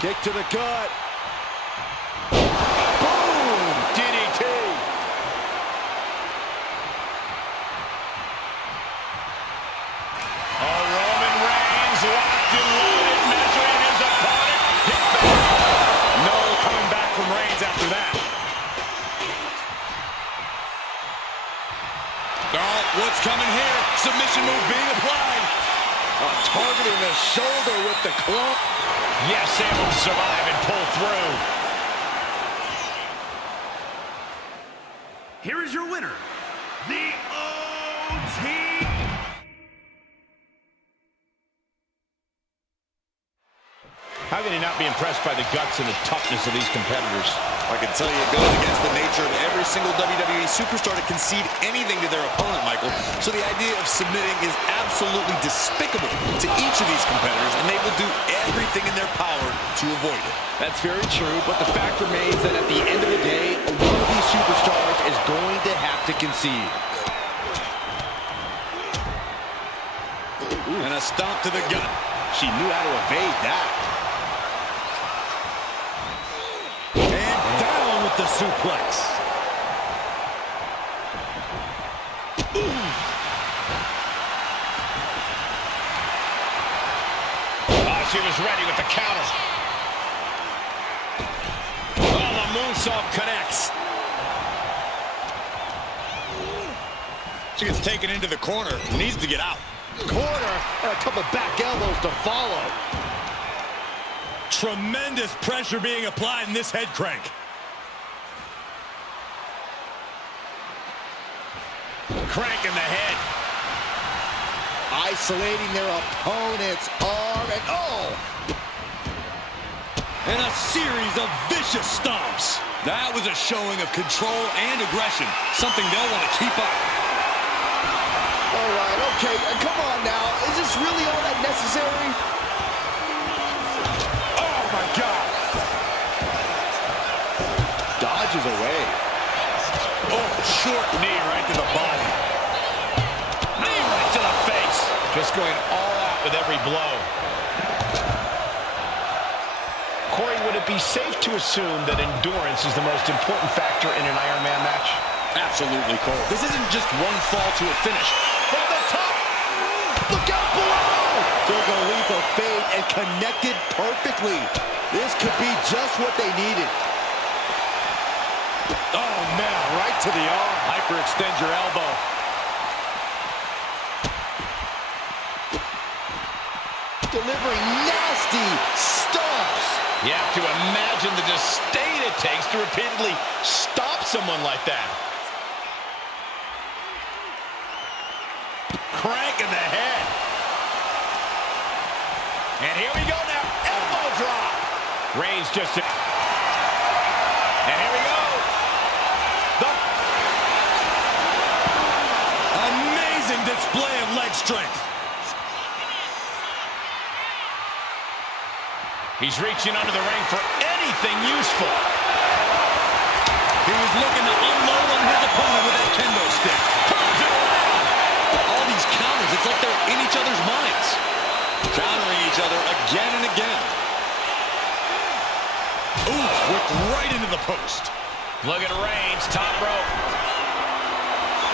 Kick to the gut. Boom! DDT. Oh, Roman Reigns locked and loaded, measuring his opponent. Hit back. No coming back from Reigns after that. Oh, what's coming here? Submission move being applied. Targeting the shoulder with the club. Yes, able to survive and pull through. Here is your winner, the OT. How can he not be impressed by the guts and the toughness of these competitors? I can tell you it goes against the nature of every single WWE superstar to concede anything to their opponent, Michael. So the idea of submitting is absolutely despicable to each of these competitors, and they will do everything in their power to avoid it. That's very true, but the fact remains that at the end of the day, one of these superstars is going to have to concede. And a stomp to the gut. She knew how to evade that. And down with the suplex. She was ready with the counter. Oh, the moonsault connects. She gets taken into the corner. Needs to get out. Corner and a couple back elbows to follow. Tremendous pressure being applied in this head crank. Crank in the head. Isolating their opponent's arm and And a series of vicious stomps. That was a showing of control and aggression, something they'll want to keep up. All right, okay, come on now. Is this really all that necessary? Oh, my God. Dodges away. Oh, short knee right to the body. Knee right to the face. Just going all out with every blow. Corey, would it be safe to assume that endurance is the most important factor in an Iron Man match? Absolutely, Cole. This isn't just one fall to a finish. From the top. Look out below. Took a leap of faith and connected perfectly. This could be just what they needed. Oh, man, right to the arm. Hyperextend your elbow. Delivering nasty stomps. You have to imagine the disdain it takes to repeatedly stop someone like that. Crank in the head. And here we go now. Elbow drop. Reigns just... And here we go. Amazing display of leg strength. He's reaching under the ring for anything useful. He was looking to unload on his opponent with that kendo stick. Turns it around. All these counters, it's like they're in each other's minds. Countering each other again and again. Oof, whipped right into the post. Look at Reigns, top rope.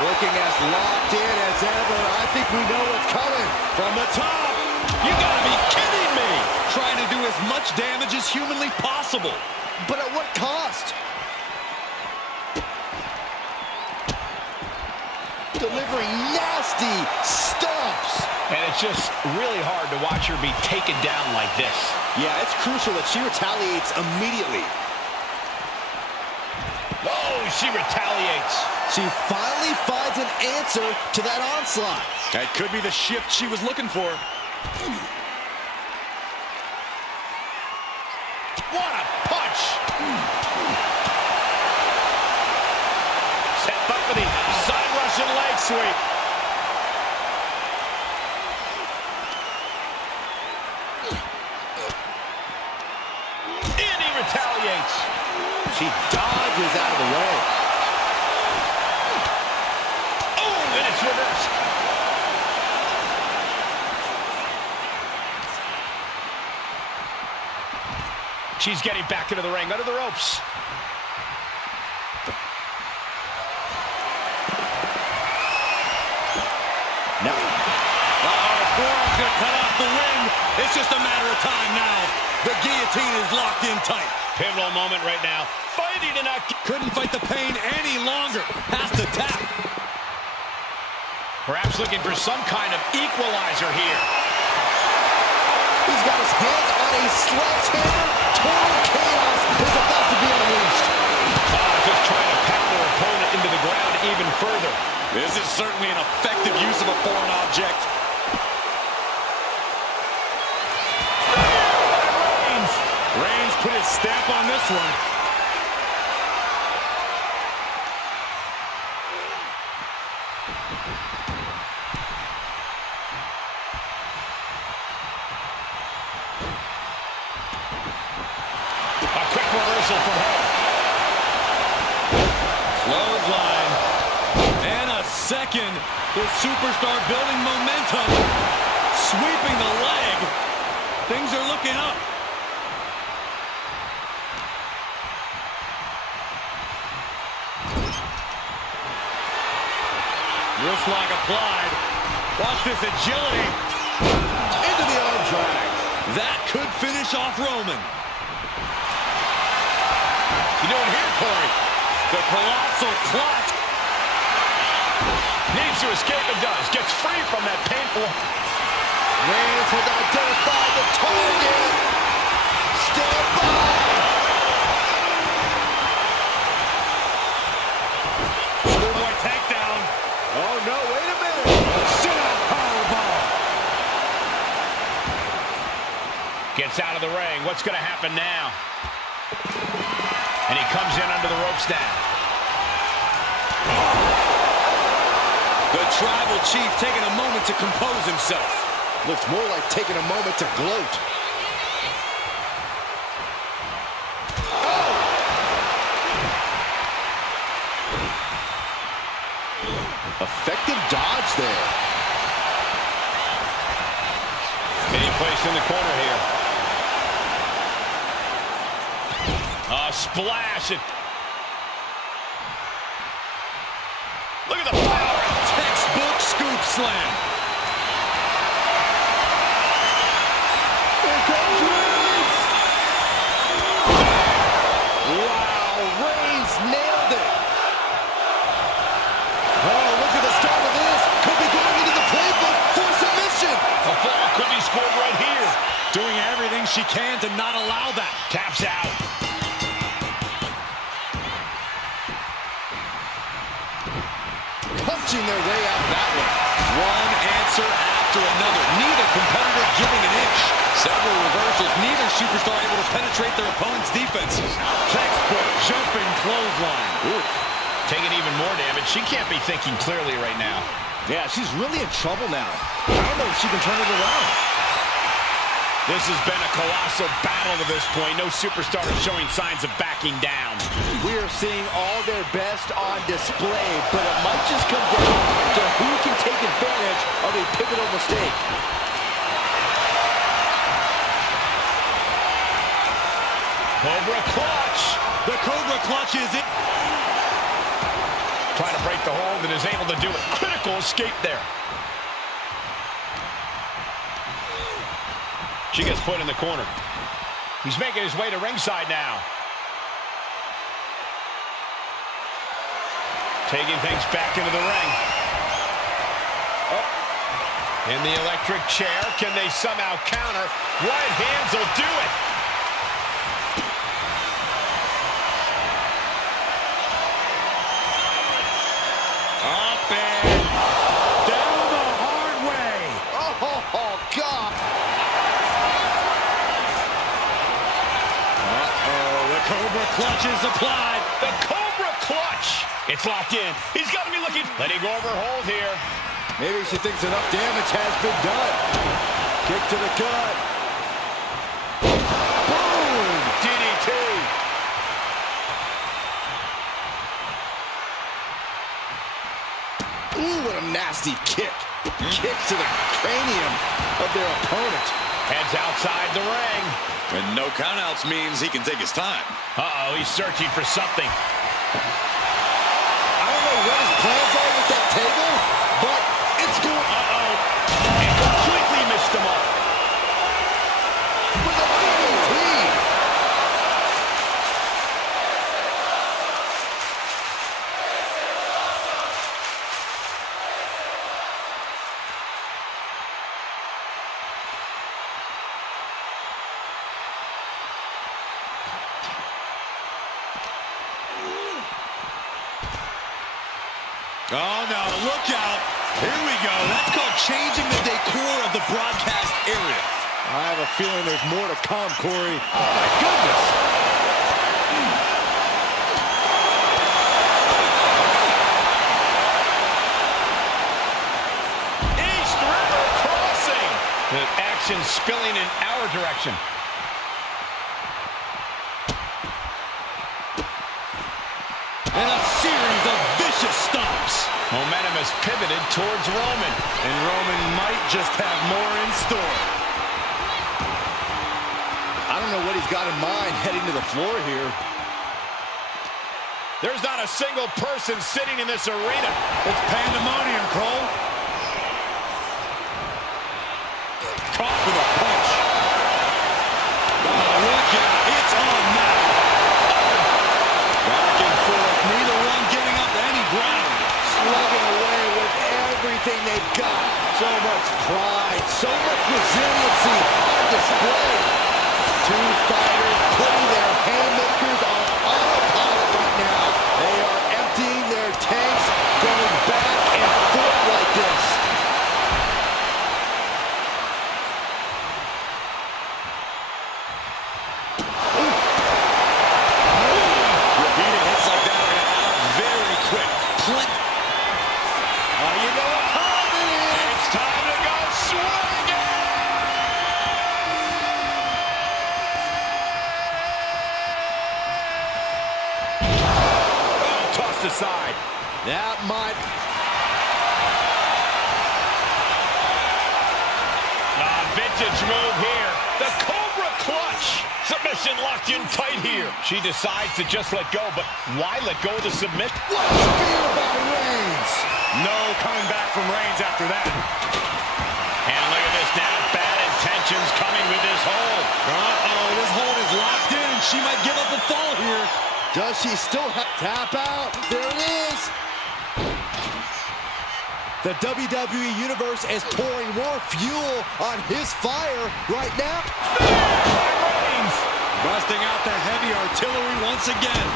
Looking as locked in as ever. I think we know what's coming. From the top. You gotta be kidding me. Trying to do as much damage as humanly possible. But at what cost? Delivering nasty stomps. And it's just really hard to watch her be taken down like this. Yeah, it's crucial that she retaliates immediately. Oh, she retaliates. She finally finds an answer to that onslaught. That could be the shift she was looking for. What a punch! Set up for the side Russian leg sweep. And he retaliates. She dodges out of the way. Oh, and it's reversed. She's getting back into the ring, under the ropes. Now, Forearm's gonna cut off the wind. It's just a matter of time now. The guillotine is locked in tight. Pivotal moment right now. Fighting to not... Couldn't fight the pain any longer. Has to tap. Perhaps looking for some kind of equalizer here. he's got his hands on a sledgehammer. Total chaos is about to be unleashed. Just trying to pound their opponent into the ground even further. This is certainly an effective use of a foreign object. Reigns put his stamp on this one. A quick reversal from her. Clothesline. And a second. The Superstar building momentum. Sweeping the leg. Things are looking up. Wrist lock applied. Watch this agility. Into the arm drag. That could finish off Roman. You doing here, Corey? The colossal clutch. Needs to escape and does. Gets free from that painful... Reigns has identified the target. Stand by. Schoolboy takedown. Oh no, wait a minute. Sit-out powerbomb. Gets out of the ring. What's going to happen now? And he comes in under the ropes now. The Tribal Chief taking a moment to compose himself. Looks more like taking a moment to gloat. Oh! Effective dodge there. Being placed in the corner here. A splash. Look at the power. Textbook scoop slam. Here comes Reigns. Wow, Reigns nailed it. Oh, look at the start of this. Could be going into the playbook for submission. A fall could be scored right here. Doing everything she can to not allow that. Taps out. Punching their way out that way. One answer after another. Neither competitor giving an inch. Several reversals. Neither superstar able to penetrate their opponent's defenses. Textbook jumping clothesline. Oof. Taking even more damage. She can't be thinking clearly right now. Yeah, she's really in trouble now. I don't know if she can turn it around. This has been a colossal battle to this point. No superstar is showing signs of backing down. We are seeing all their best on display, but it might just come down to who can take advantage of a pivotal mistake. Cobra clutch. The Cobra clutch is it. Trying to break the hold and is able to do it. Critical escape there. She gets put in the corner. He's making his way to ringside now. Taking things back into the ring. Oh. In the electric chair. Can they somehow counter? Right hands will do it. Up and down the hard way. Oh, God. The Cobra clutch is applied. The Cobra clutch. It's locked in. He's got to be looking. Letting go of her hold here. Maybe she thinks enough damage has been done. Kick to the gut. Boom! DDT. Ooh, what a nasty kick. Kick to the cranium of their opponent. Heads outside the ring. And no countouts means he can take his time. Uh-oh, he's searching for something. I don't know what his plans are with that table, but it's going. Uh-oh. And completely missed the mark. With a DDT. Oh, no, look out. Here we go. That's called changing the decor of the broadcast area. I have a feeling there's more to come, Corey. Oh, my goodness. East River crossing. The action spilling in our direction. And a series of vicious stomps. Momentum has pivoted towards Roman. And Roman might just have more in store. I don't know what he's got in mind heading to the floor here. There's not a single person sitting in this arena. It's pandemonium, Cole. Caught with a punch. Oh, look out. It's on now. Back and forth. Neither one giving up any ground. Slugging away with everything they've got. So much pride, so much resiliency on display. Two fighters putting their haymakers on autopilot right now. They are emptying their tanks, going back and forth like this. Repeating hits like that are going to add up very quick. Click. You know what time it is. It's time to go swinging. Oh, tossed aside. That might. Vintage move here. The Cobra clutch. Submission locked in tight here. She decides to just let go, but why let go of the submission? What a spear by Reigns. No coming back from Reigns after that. And look at this now. Bad intentions coming with this hold. Uh-oh, this hold is locked in, and she might give up a fall here. Does she still have tap out? There it is. The WWE Universe is pouring more fuel on his fire right now. Reigns. Busting out the heavy artillery once again.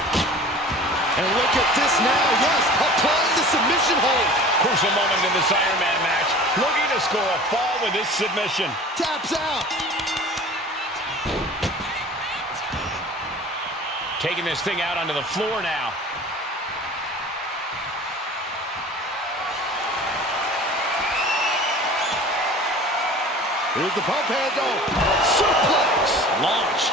And look at this now. Yes, applying the submission hold. Crucial moment in this Iron Man match. Looking to score a fall with this submission. Taps out. Taking this thing out onto the floor now. Here's the pump handle. Suplex. Launched.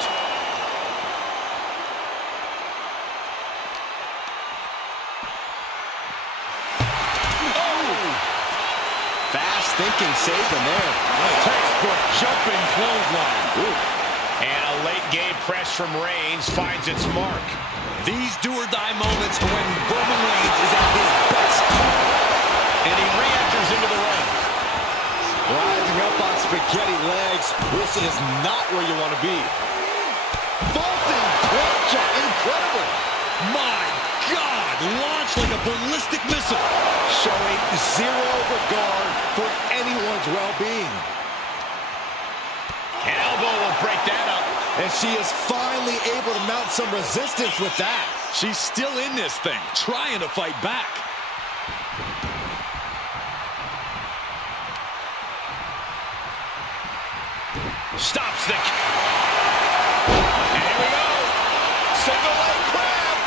Fast thinking saved him there. A textbook jumping clothesline. Ooh. And a late game press from Reigns finds its mark. These do-or-die moments are when Roman Reigns is at his best. And he re-enters into the ring. Rising up on spaghetti legs. This is not where you want to be. Vaulting plancha. Incredible. My God, launched like a ballistic missile. Showing zero regard for anyone's well-being. An elbow will break that up. And she is finally able to mount some resistance with that. She's still in this thing, trying to fight back. Stops the... And here we go. Single leg crab.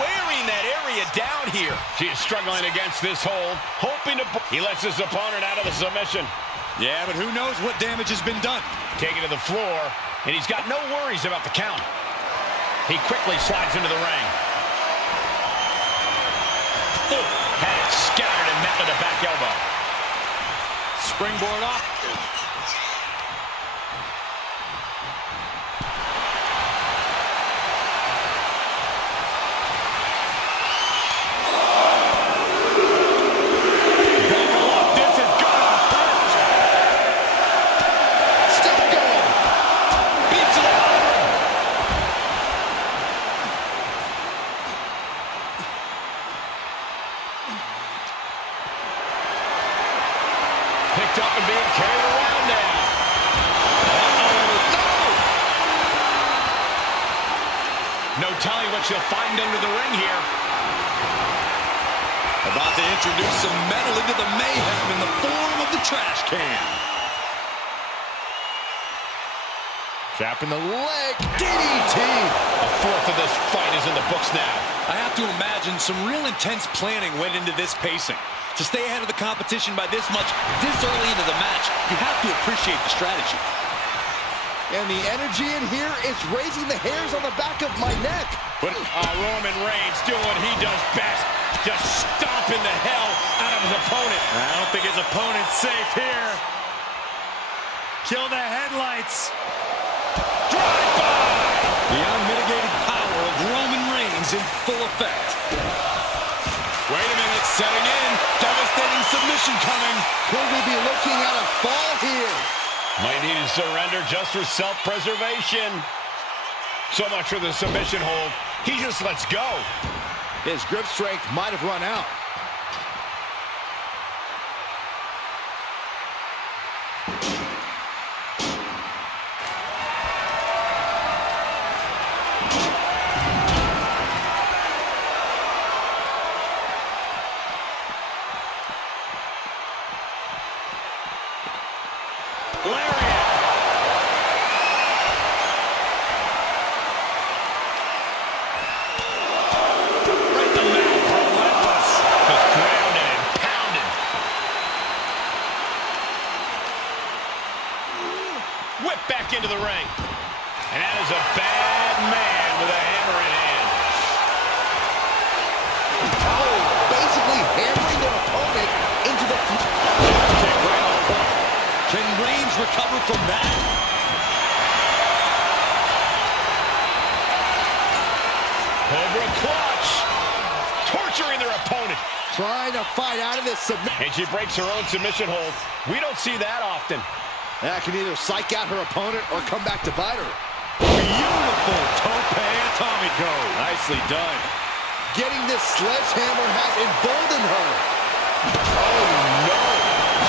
Wearing that area down here. She is struggling against this hold. Hoping to... He lets his opponent out of the submission. Yeah, but who knows what damage has been done. Taken to the floor. And he's got no worries about the count. He quickly slides into the ring. Ooh, had it scattered and met with a back elbow. springboard up. Picked up and being carried around now. No telling what she'll find under the ring here. About to introduce some metal into the mayhem in the form of the trash can. Trapping the leg. DDT. A fourth of this fight is in the books now. I have to imagine some real intense planning went into this pacing. To stay ahead of the competition by this much, this early into the match, you have to appreciate the strategy. And the energy in here is raising the hairs on the back of my neck. But Roman Reigns doing what he does best, just stomping the hell out of his opponent. I don't think his opponent's safe here. Kill the headlights. Drive-by! The unmitigated power of Roman Reigns in full effect. Wait a minute, setting in. Devastating submission coming. Could we be looking at a fall here? Might need to surrender just for self-preservation. So much for the submission hold. He just lets go. His grip strength might have run out. Whip back into the ring. And that is a bad man with a hammer in hand. Oh, basically hammering their opponent into the floor. Can Reigns recover from that? Cobra clutch. Torturing their opponent. Trying to fight out of this submission. And she breaks her own submission hold. We don't see that often. That can either psych out her opponent or come back to bite her. Beautiful tope atomico. Nicely done. Getting this sledgehammer has emboldened her. Oh, no.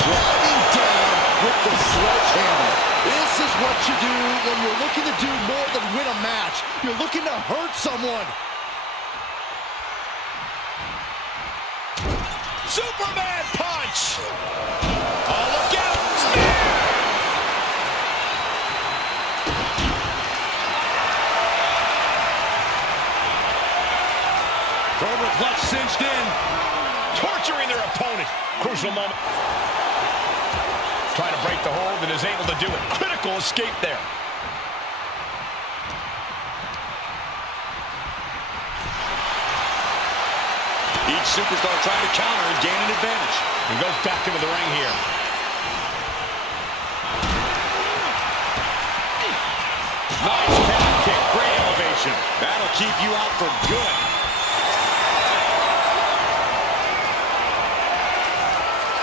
Driving down with the sledgehammer. This is what you do when you're looking to do more than win a match. You're looking to hurt someone. Superman punch. Oh, look out. Spear. Cobra clutch cinched in. Torturing their opponent. Crucial moment. Trying to break the hold and is able to do it. Critical escape there. Each superstar trying to counter and gain an advantage. And goes back into the ring here. Nice calf kick. Great elevation. That'll keep you out for good.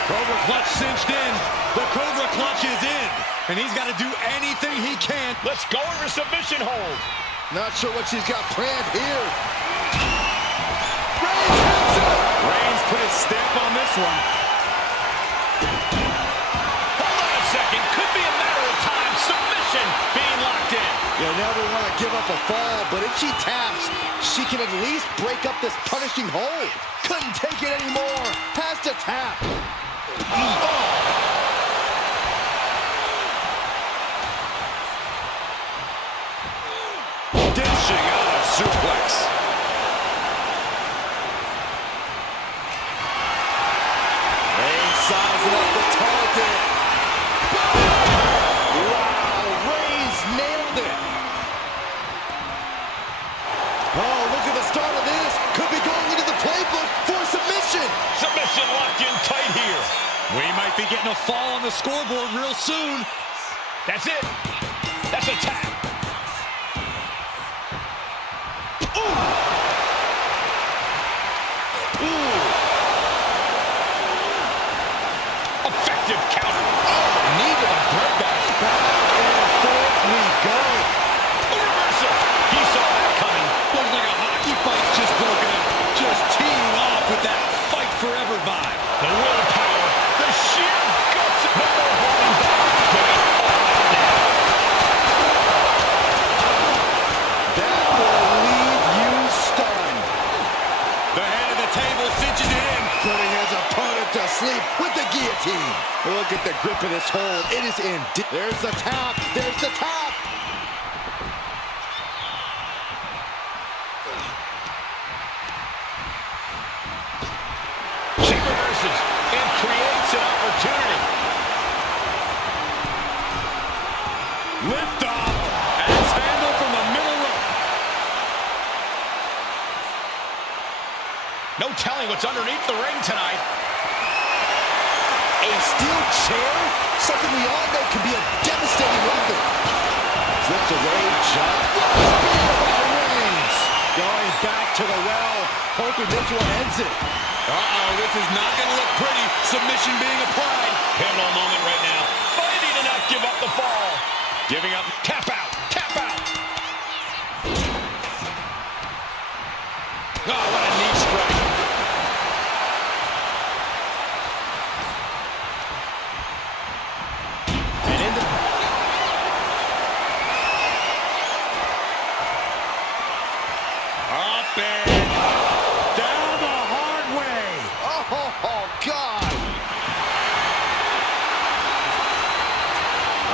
Cobra clutch cinched in. The Cobra clutch is in. And he's got to do anything he can. Let's go over submission hold. Not sure what she's got planned here. Reigns put his stamp on this one. Hold on a second. Could be a matter of time. Submission being locked in. You never want to give up a fall, but if she taps, she can at least break up this punishing hold. Couldn't take it anymore. Has to tap. Dishing out a suplex. Reigns sizing up the target. Wow, Reigns nailed it. Oh, look at the start of this. Could be going into the playbook for submission. Submission locked in tight here. We might be getting a fall on the scoreboard real soon. That's it. That's a tap. Effective counter. Knee to the bloodbath. Back and forth we go. A reversal. He saw that coming. Looks like a hockey fight's just broken out. Just teeing off with that fight forever vibe. The willpower. The sheer guts. No more holding back. Going all out now. That will leave you stunned. The head of the table cinches it in. Putting his opponent to sleep with the guillotine. Look at the grip of this hold. It is in. There's the tap. There's the tap. She reverses and creates an opportunity. Lift off. Axe handle from the middle rope. No telling what's underneath the ring tonight. A steel chair? Something we all know can be a devastating weapon. Flips away, jump. Spear by Reigns. Going back to the well, hoping this one ends it. Uh-oh, this is not going to look pretty. Submission being applied. Pivotal moment right now. Fighting to not give up the fall. Giving up. Tap out. Tap out. Oh, what a knee strike. And in the... Up and down the hard way. Oh, God.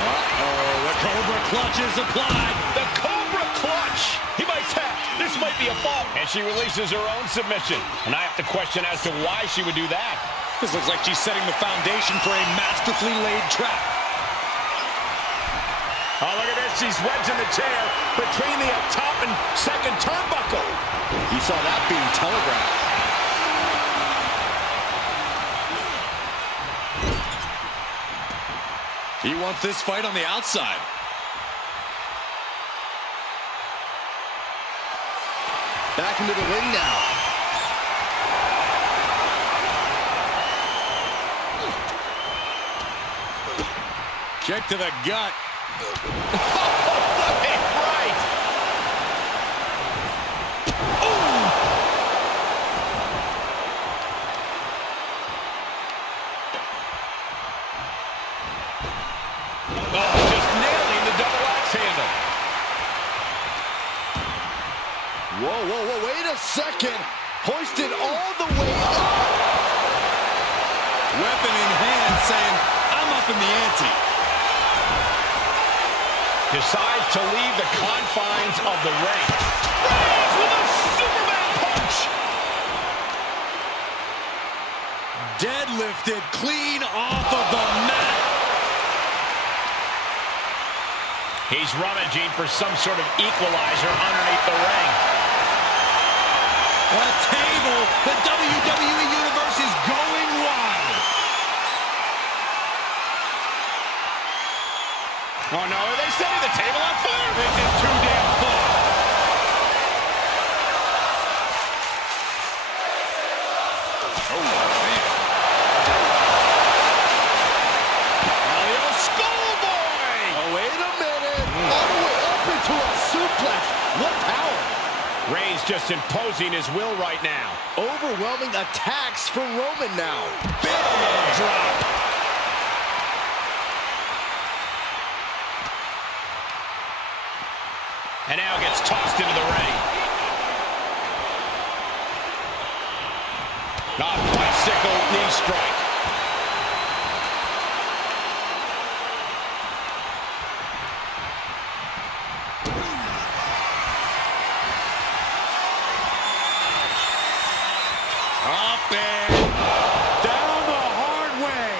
Uh-oh, the Cobra clutch is applied. The Cobra clutch. He might tap. This might be a fall. And she releases her own submission. And I have to question as to why she would do that. This looks like she's setting the foundation for a masterfully laid trap. Oh, look at this. She's wedging the chair between the top and second turnbuckle. You saw that being telegraphed. He wants this fight on the outside. Back into the ring now. Kick to the gut. Right. Oh, just nailing the double axe handle. Whoa, wait a second. Hoisted all the way up. Weapon in hand saying, I'm up in the ante. Decides to leave the confines of the ring. Rhodes with a Superman punch. Deadlifted clean off of the mat. He's rummaging for some sort of equalizer underneath the ring. A table. The WWE Universe is going wild. Oh no, are they setting the table on fire? This is too damn full. Oh, man. Elio Schoolboy. Oh, wait a minute. All the way up into a suplex. What power. Reigns just imposing his will right now. Overwhelming attacks from Roman now. Big drop. And now gets tossed into the ring. Bicycle knee strike. Up and down the hard way.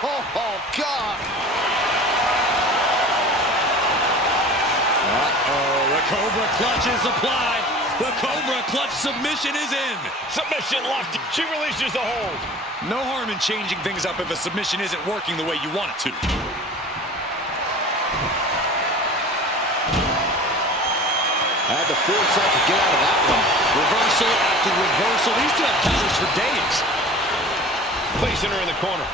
Oh, God. Uh-oh, the Cobra clutch is applied. The Cobra Clutch submission is in. Submission locked. She releases the hold. No harm in changing things up if a submission isn't working the way you want it to. Had the foresight to get out of that one. Reversal after reversal. These two have counters for days. Placing her in the corner.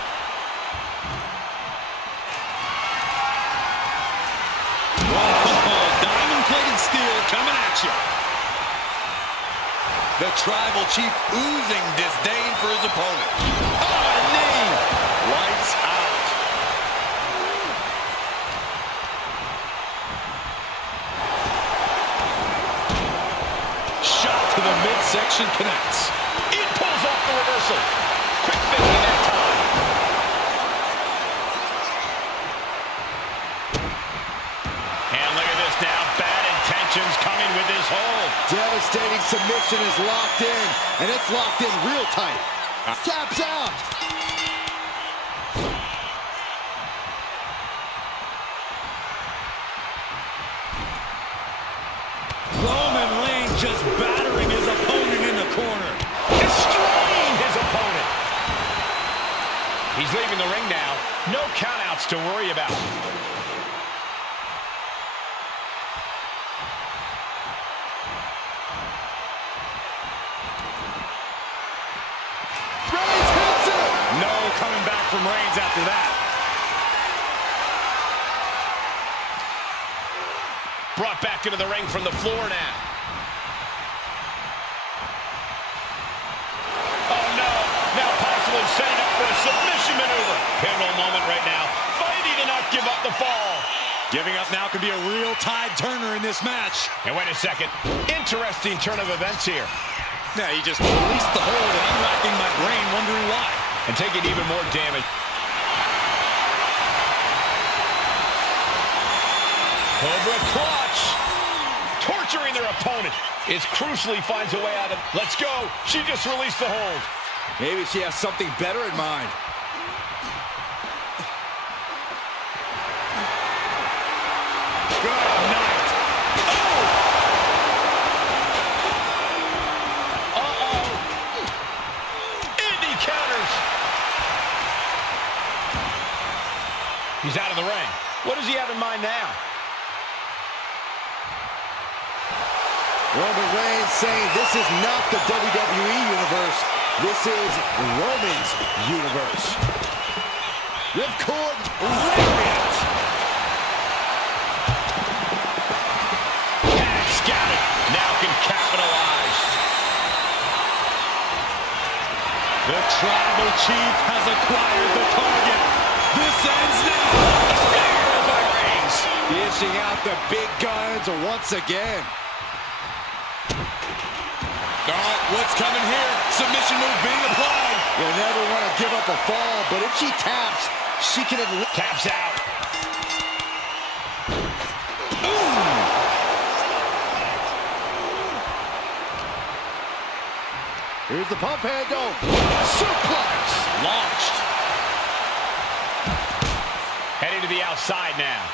Diamond-plated steel coming at you. The Tribal Chief oozing disdain for his opponent. Oh, knee! Lights out. Shot to the midsection connects. It pulls off the reversal. Quick thinking that time. And look at this now. Bad intentions coming with his hold. Devastating submission is locked in, and it's locked in real tight. Taps out. Roman Reigns just battering his opponent in the corner. Destroying his opponent. He's leaving the ring now. No countouts to worry about. Reigns hits it. No coming back from Reigns after that. Brought back into the ring from the floor now. Oh no, now possibly setting up for a submission maneuver. Pivotal moment right now, fighting to not give up the fall. Giving up now could be a real tide turner in this match. And wait a second, interesting turn of events here. Yeah, he just released the hold, and I'm racking my brain wondering why. And taking even more damage. Cobra Clutch, torturing their opponent. It crucially finds a way out of. Let's go. She just released the hold. Maybe she has something better in mind. Good night. Indy counters. He's out of the ring. What does he have in mind now? Roman Reigns saying this is not the WWE Universe. This is Roman's Universe. Ripcord lariat. Cat's got it. Now can capitalize. The Tribal Chief has acquired the target. This ends now. Spear by Reigns. Dishing out the big guns once again. Oh, what's coming here? Submission move being applied. You'll never want to give up a fall, but if she taps, she can at least... Taps out. Here's the pump handle. Suplex. Launched. Heading to the outside now.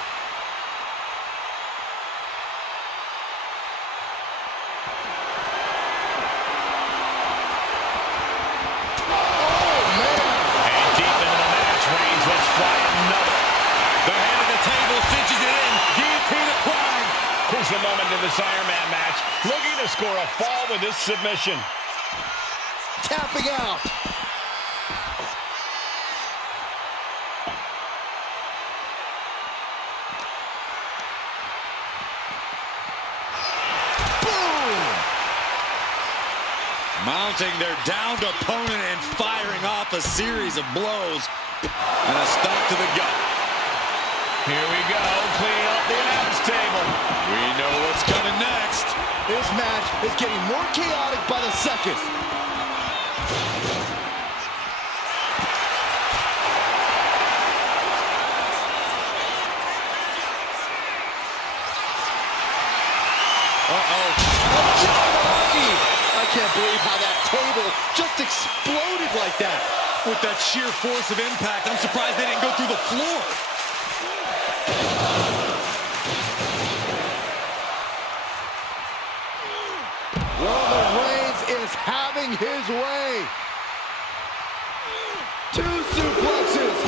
The moment in this Iron Man match, looking to score a fall with this submission. Tapping out. Boom! Mounting their downed opponent and firing off a series of blows and a stop to the gut. Here we go, cleaning up the announce table. We know what's coming next. This match is getting more chaotic by the second. Uh-oh. I can't believe how that table just exploded like that. With that sheer force of impact, I'm surprised they didn't go through the floor. coming his way. 2 suplexes.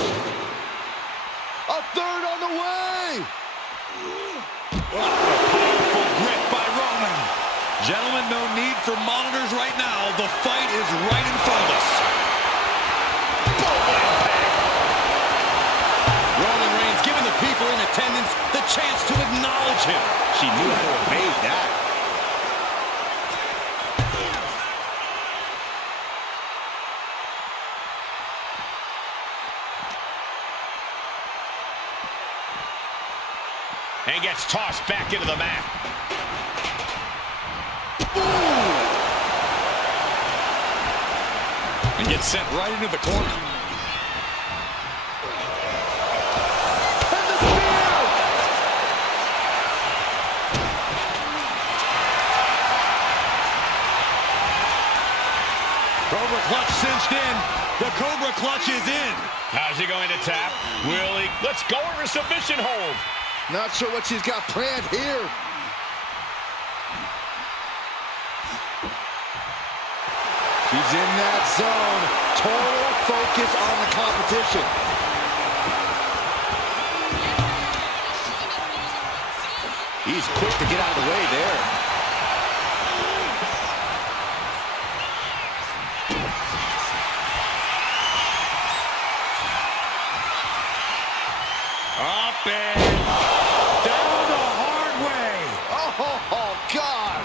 A third on the way. Powerful grip by Roman. Gentlemen, no need for monitors right now. The fight is right in front of us. Roman Reigns giving the people in attendance the chance to acknowledge him. She knew how to evade that. And gets tossed back into the mat. And gets sent right into the corner. And the spear! Cobra clutch cinched in. The Cobra clutch is in. How's he going to tap? Will he? Let's go over submission hold. Not sure what she's got planned here. She's in that zone. Total focus on the competition. He's quick to get out of the way there. Up and down the hard way. Oh, God.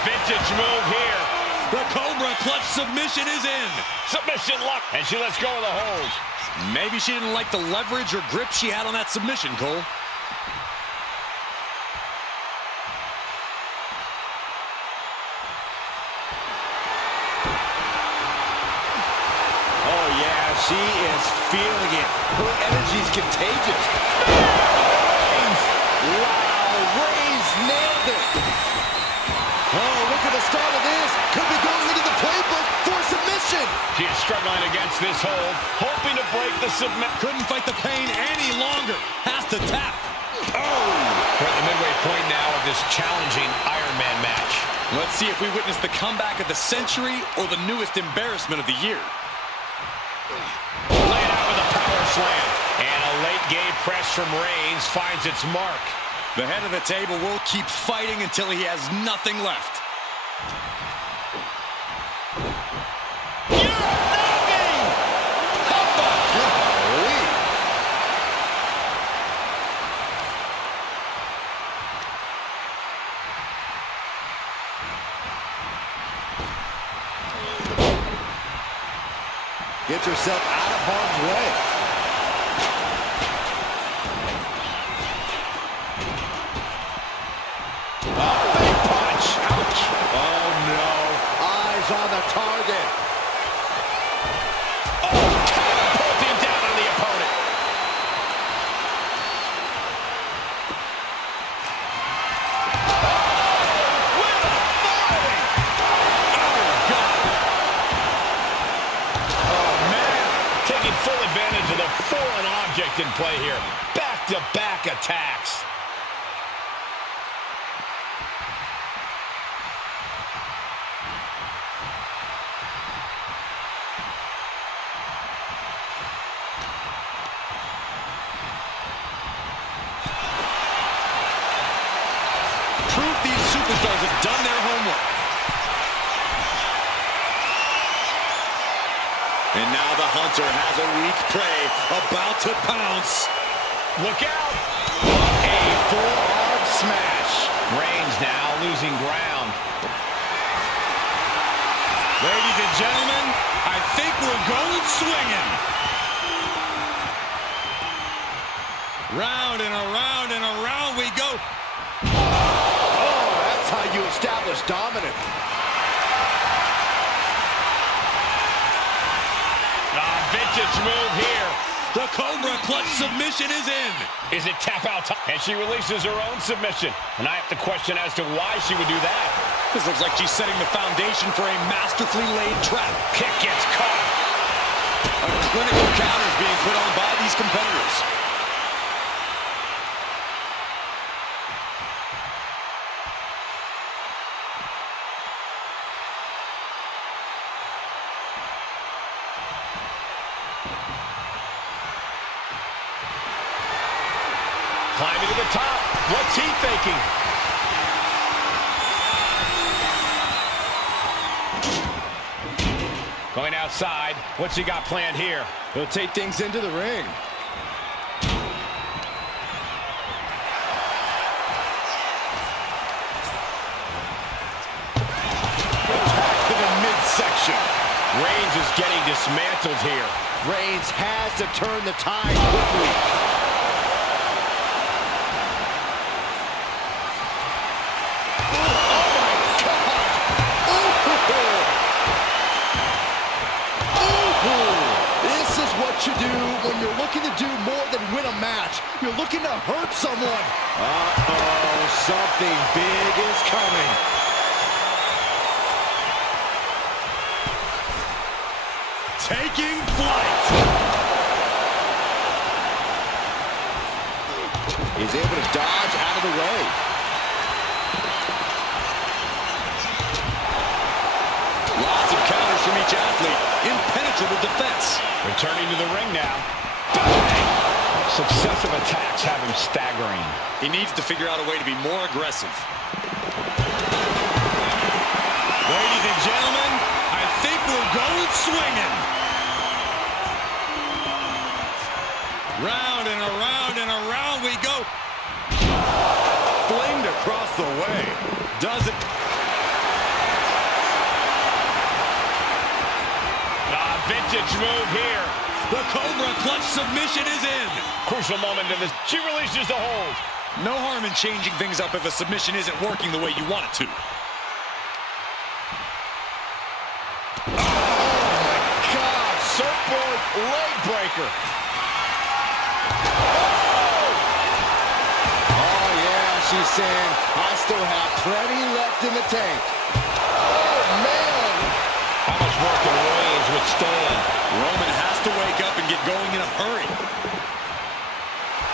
Vintage move here. The Cobra clutch submission is in. Submission lock. And she lets go of the hold. Maybe she didn't like the leverage or grip she had on that submission, Cole. Oh, yeah, she is feeling it. Her energy's contagious. Wow, Reigns nailed it. Oh, look at the start of this. Could be going into the playbook for submission. She is struggling against this hold, hoping to break the submit. Couldn't fight the pain any longer. Has to tap. Oh! We're at the midway point now of this challenging Iron Man match. Let's see if we witness the comeback of the century or the newest embarrassment of the year. Laid out with a power slam. And a late game press from Reigns finds its mark. The head of the table will keep fighting until he has nothing left. Gets herself out of harm's way. Big punch. Ouch. Oh, no. Eyes on the target. Oh, catapulting down on the opponent. With authority. Oh, God. Oh, man. Taking full advantage of the foreign object in play here. Back-to-back attacks. Proof these superstars have done their homework. And now the hunter has a weak prey about to pounce. Look out! A forearm smash. Reigns now losing ground. Ladies and gentlemen, I think we're going swinging. Round and around and around we go. Oh, that's how you establish dominance. Vintage move here. The Cobra clutch submission is in. Is it tap out time? And she releases her own submission. And I have to question as to why she would do that. This looks like she's setting the foundation for a masterfully laid trap. Kick gets caught. A clinical counter is being put on by these competitors. top. What's he thinking? Going outside. What's he got planned here? He'll take things into the ring. Attack to the midsection. Reigns is getting dismantled here. Reigns has to turn the tide quickly. You do when you're looking to do more than win a match. You're looking to hurt someone. Uh-oh, something big is coming. Taking flight. He's able to dodge out of the way. Lots of counters from each athlete. Impenetrable defense. Returning to the ring now. Bang! Successive attacks have him staggering. He needs to figure out a way to be more aggressive. Ladies and gentlemen, I think we're going swinging. Round and around and around we go. Flamed across the way. Does it? Vintage move here. The Cobra Clutch submission is in. Crucial moment in this. She releases the hold. No harm in changing things up if a submission isn't working the way you want it to. Oh, my God. Surfboard leg breaker. Oh, yeah, she's saying, I still have plenty left in the tank. Oh, man. How much more can Reigns withstand? Roman has to wake up and get going in a hurry.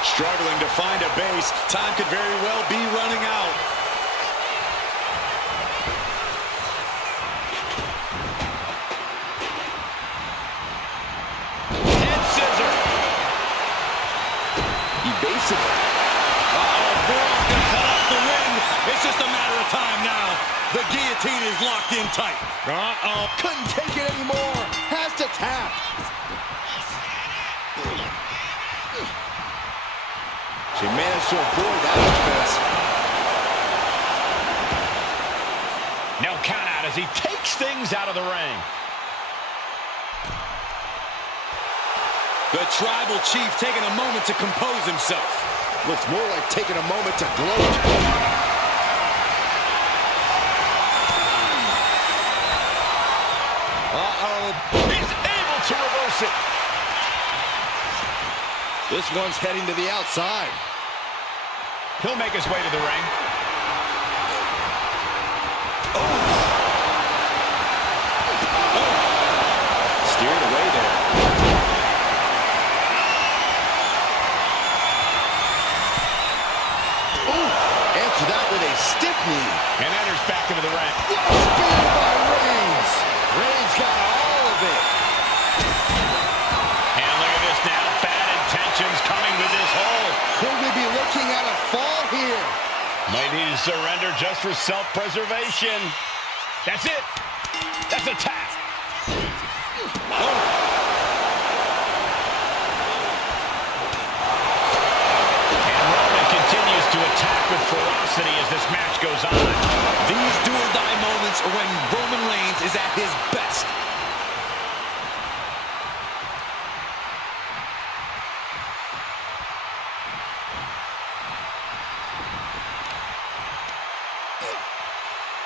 Struggling to find a base. Time could very well be running out. Head scissor. Evasive. Uh-oh, Brock can cut off the win. It's just a matter of time now. The guillotine is locked in tight. Uh-oh. Couldn't take it anymore. Has to tap. She managed to avoid that offense. No count out as he takes things out of the ring. The tribal chief taking a moment to compose himself. Looks more like taking a moment to gloat. He's able to reverse it. This one's heading to the outside. He'll make his way to the ring. Steered away there. Answer that with a stiff knee. And enters back into the ring. Spear by Reigns. Reigns got all of it. And look at this now. Bad intentions coming with this hold. Could we be looking at a fall here? Might need to surrender just for self-preservation. That's it. That's a tap. And Roman continues to attack with ferocity as this match goes on. These do-or-die moments are when Roman Reigns is at his best.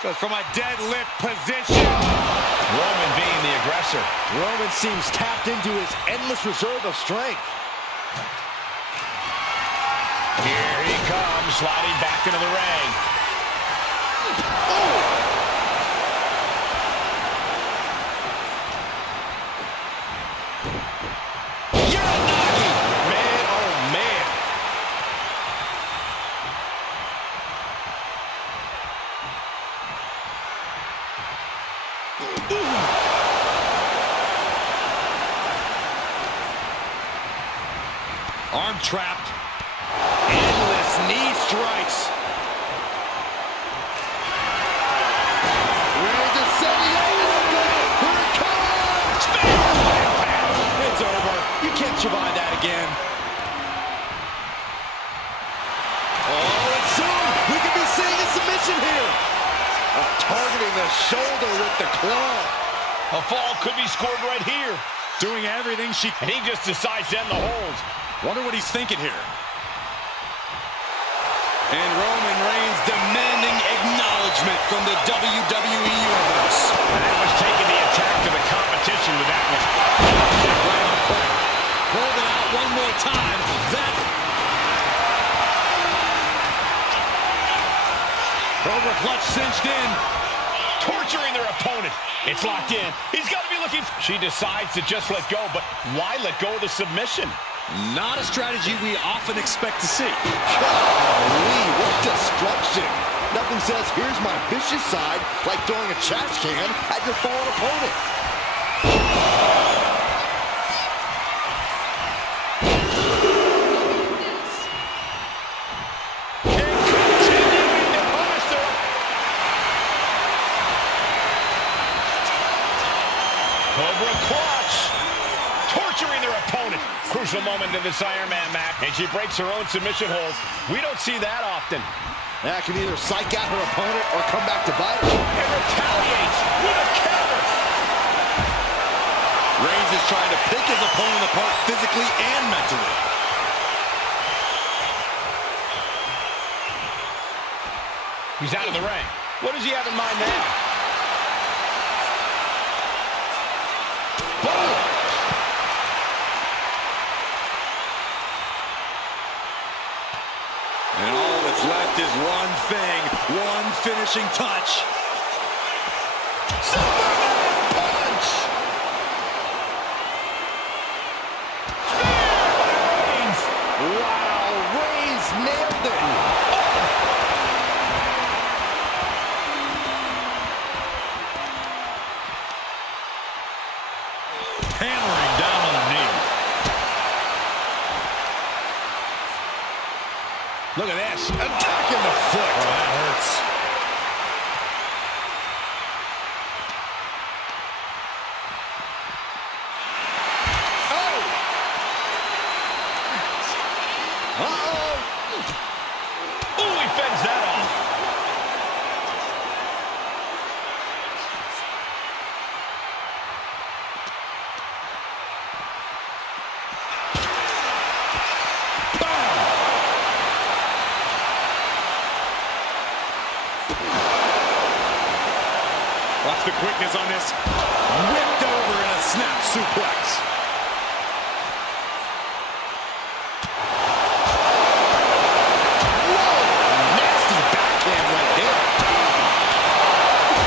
Goes from a deadlift position. Roman being the aggressor. Roman seems tapped into his endless reserve of strength. Here he comes, sliding back into the ring. Uranagi! Man, oh man. Arm trapped. Endless knee Targeting the shoulder with the claw. A fall could be scored right here. Doing everything she And he just decides to end the hold. Wonder what he's thinking here. And Roman Reigns demanding acknowledgement from the WWE Universe. That was taking the attack to the competition with that one. Right on point. Hold it out one more time. That Cobra clutch cinched in. Torturing their opponent. It's locked in. He's got to be looking. She decides to just let go, but why let go of the submission? Not a strategy we often expect to see. Golly, what destruction. Nothing says, here's my vicious side, like throwing a trash can at your fallen opponent. Cobra clutch. Torturing their opponent. Crucial moment in this Iron Man match. And she breaks her own submission hold. We don't see that often. That can either psych out her opponent or come back to bite her. And retaliates with a counter. Reigns is trying to pick his opponent apart physically and mentally. He's out of the ring. What does he have in mind now? Boom! And all that's left is one thing, one finishing touch. Superman punch! Reigns! Wow, Reigns nailed it. Hammering down on the knee. Look at this, attacking the foot. Oh, that hurts. Oh! Uh-oh! Ooh, he fends that off. Watch the quickness on this. Whipped over in a snap suplex. Whoa! Nasty backhand right there.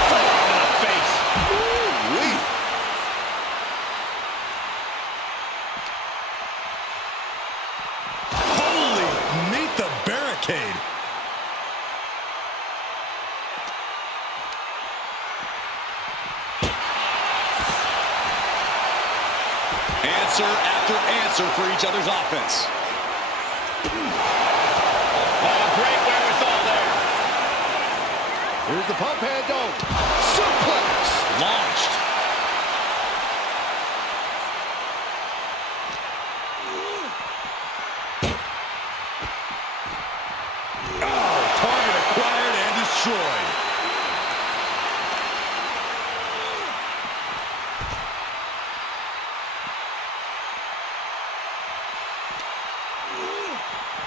Forearm in the face. Ooh-wee. Holy, meet the barricade. Answer after answer for each other's offense. Oh, great wherewithal there. Here's the pump handle. Suplex. Launched. Oh, target acquired and destroyed.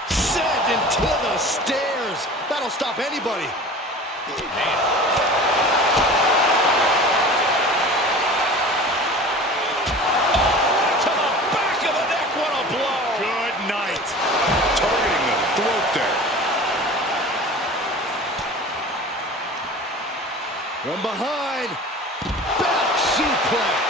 Sent into the stairs. That'll stop anybody. To the back of the neck, what a blow. Good night. Targeting the throat there. From behind. Back suplex.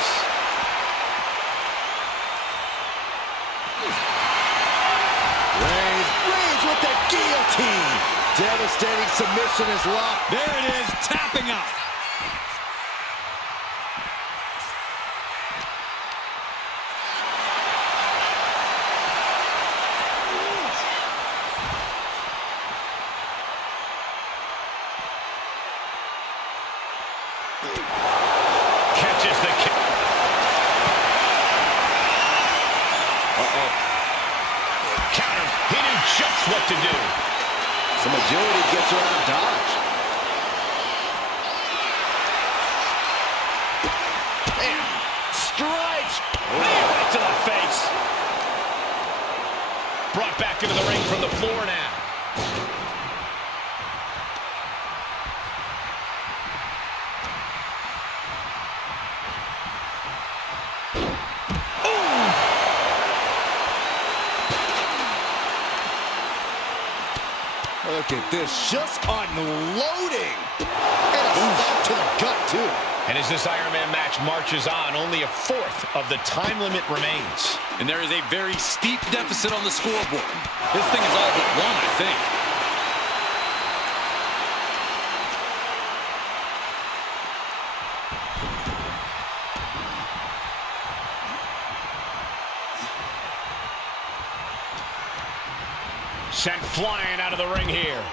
Reigns with the guillotine. Devastating submission is locked. There it is, tapping out. Catches the kick. Counter. He knew just what to do. Some agility gets her out of dodge. Knee right to the face. Brought back into the ring from the floor now. Look at this, just unloading. And a stop to the gut, too. And as this Iron Man match marches on, only a fourth of the time limit remains. And there is a very steep deficit on the scoreboard. This thing is all but won, I think. Sent flying out of the ring here.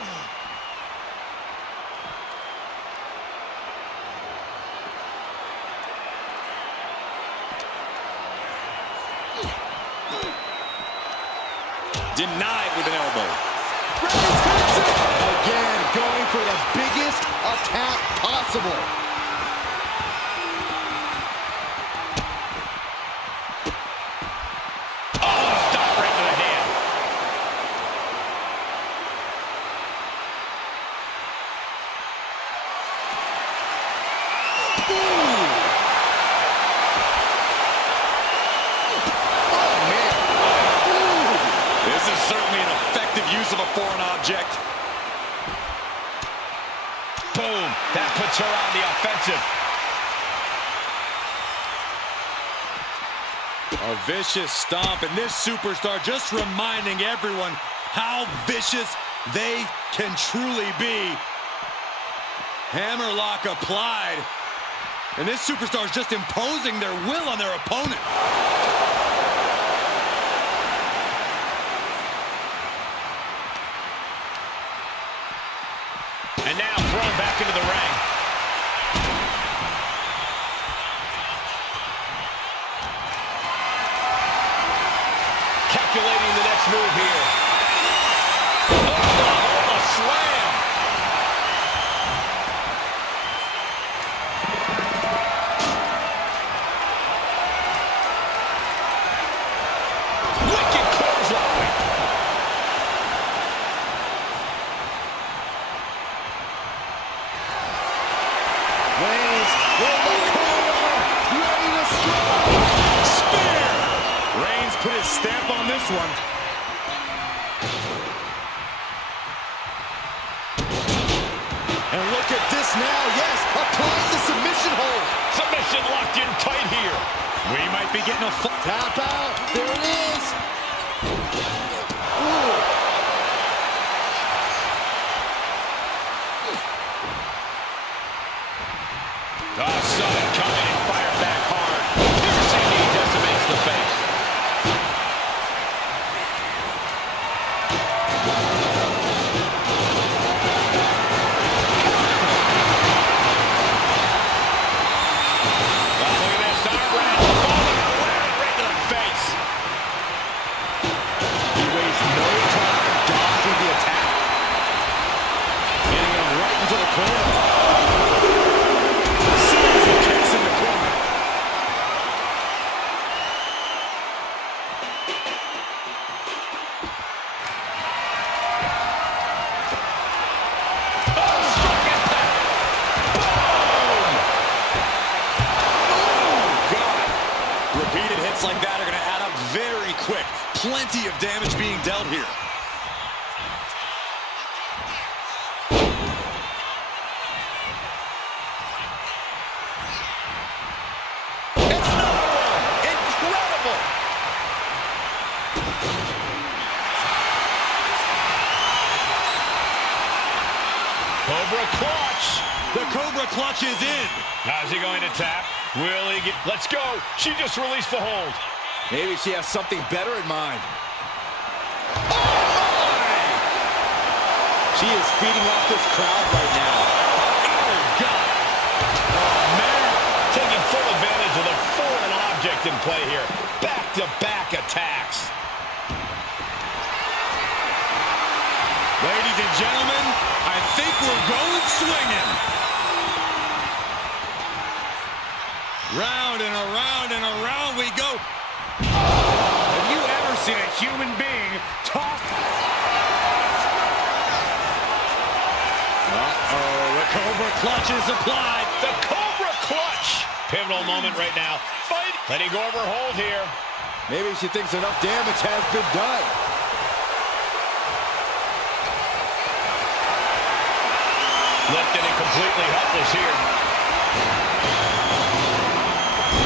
Denied with an elbow. Again, going for the biggest attack possible. Oh, stop right to the hand. This is certainly an effective use of a foreign object. Boom. That puts her on the offensive. A vicious stomp, and this superstar just reminding everyone how vicious they can truly be. Hammerlock applied, and this superstar is just imposing their will on their opponent. And now thrown back into the ring. Calculating the next move here. Oh, a slam. Wicked clothesline. Reigns with the corner, ready to strike. Spear! Reigns put his stamp on this one. And look at this now, yes, applying the submission hold. Submission locked in tight here. We might be getting a full Tap out, there it is. Sudden coming and fire back hard. Piercing knee decimates the face. Oh, look at this. Arm wrestle. Right to the face. He wastes no time dodging the attack. Getting him right into the corner. kicks in the corner. Repeated hits like that are going to add up very quick. Plenty of damage being dealt here. Cobra clutch. The Cobra clutch is in. How's he going to tap? Will he get... Let's go. She just released the hold. Maybe she has something better in mind. Oh, my! She is feeding off this crowd right now. Oh, God. Oh, man. Taking full advantage of the foreign object in play here. Back-to-back attacks. Ladies and gentlemen, I think we're going swinging. Round and around we go. human being tossed. Uh-oh, the Cobra clutch is applied. The Cobra clutch. Pivotal moment right now. Fight. Letting go of her hold here. Maybe she thinks enough damage has been done. Lifted and completely helpless here.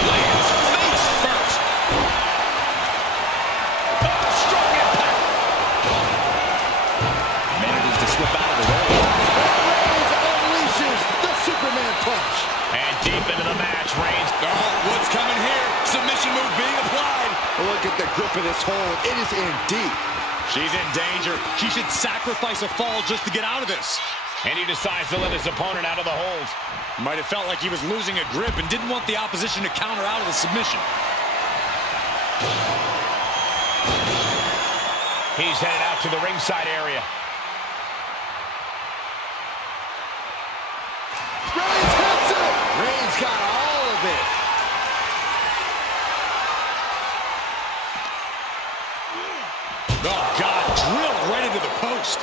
Lands face first. Oh, strong impact. Manages to slip out of the way. Reigns unleashes the Superman punch. And deep into the match, Reigns. Oh, what's coming here? Submission move being applied. Look at the grip of this hold. It is in deep. She's in danger. She should sacrifice a fall just to get out of this. And he decides to let his opponent out of the hold. Might have felt like he was losing a grip and didn't want the opposition to counter out of the submission. He's headed out to the ringside area. Reigns hits it. Reigns got all of it. Oh, God, drilled right into the post.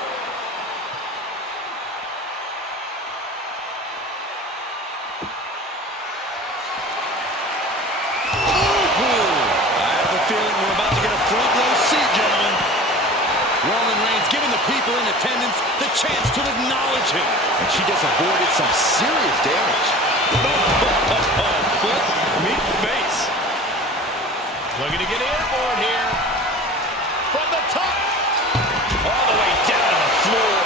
Feeling we're about to get a front row seat, gentlemen. Roman Reigns giving the people in attendance the chance to acknowledge him. And she just avoided some serious damage. Foot, meet face. Looking to get airborne here. From the top. All the way down to the floor.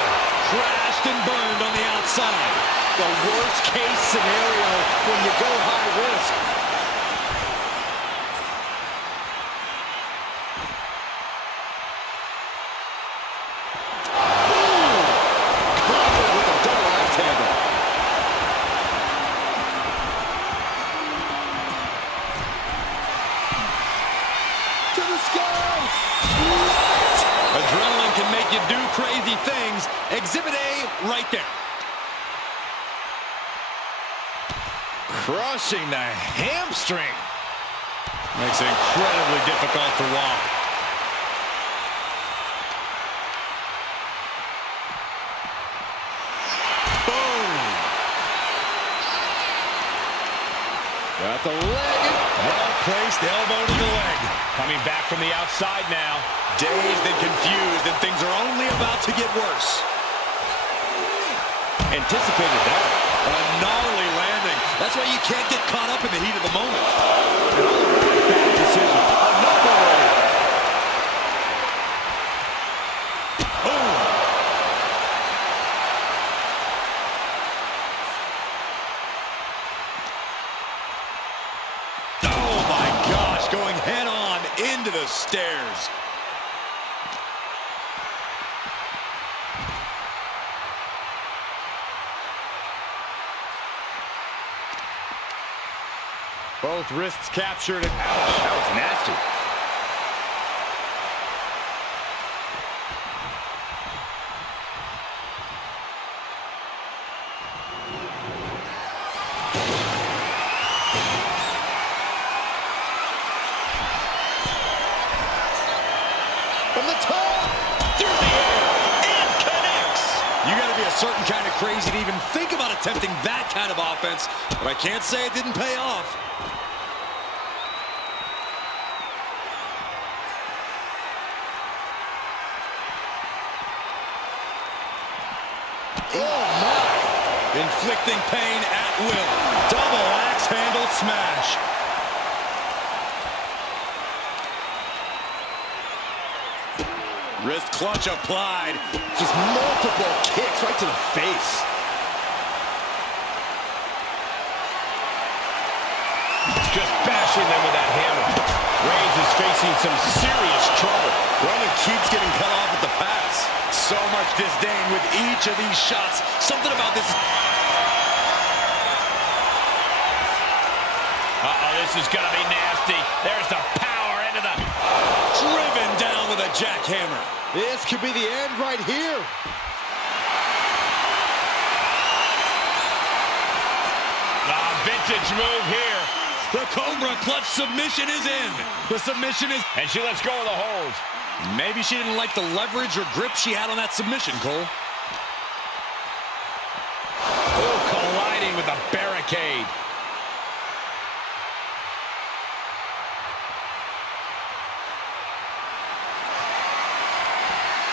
Crashed and burned on the outside. The worst case scenario when you go high risk. Adrenaline can make you do crazy things. Exhibit A right there. Crushing the hamstring. Makes it incredibly difficult to walk. Boom. Got the leg. Well-placed elbow to the leg. Coming back from the outside now. Dazed and confused, and things are only about to get worse. Anticipated that. A gnarly landing. That's why you can't get caught up in the heat of the moment. Bad decision. Another one. Boom. Oh my gosh, going head on into the stairs. Both wrists captured. And ouch, that was nasty. From the top. Through the air. And connects. You got to be a certain kind of crazy to even think about attempting that kind of offense, but I can't say it didn't pay off. Oh my! Inflicting pain at will. Double axe handle smash. Wrist clutch applied. Just multiple kicks right to the face. Just bashing them with that hammer. Reigns is facing some serious trouble. Roman keeps getting cut off at the pass. So much disdain with each of these shots. Something about this. Uh-oh, this is going to be nasty. There's the power into the... Driven down with a jackhammer. This could be the end right here. Vintage move here. The Cobra clutch submission is in. The submission is... And she lets go of the hold. Maybe she didn't like the leverage or grip she had on that submission, Cole. Oh, colliding with the barricade.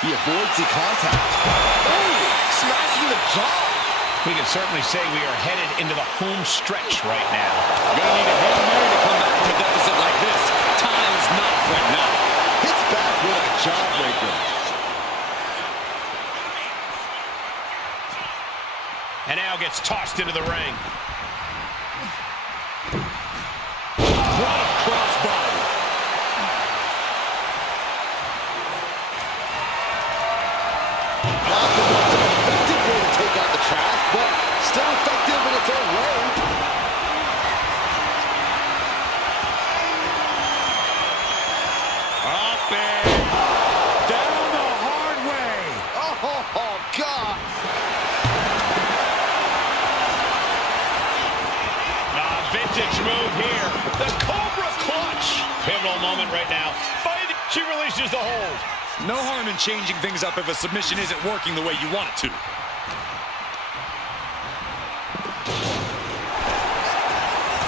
He avoids the contact. Oh, smashing the jaw. We can certainly say we are headed into the home stretch right now. Gonna need a Hail Mary to come back from a deficit like this. Time is not a friend now. Hits back with a jawbreaker. And now gets tossed into the ring. What a crossbody. Not the most effective way to take out the trash, but still effective in its own way. Up and down the hard way. Oh, God. Vintage move here. The Cobra Clutch. Pivotal moment right now. Fight. She releases the hold. No harm in changing things up if a submission isn't working the way you want it to.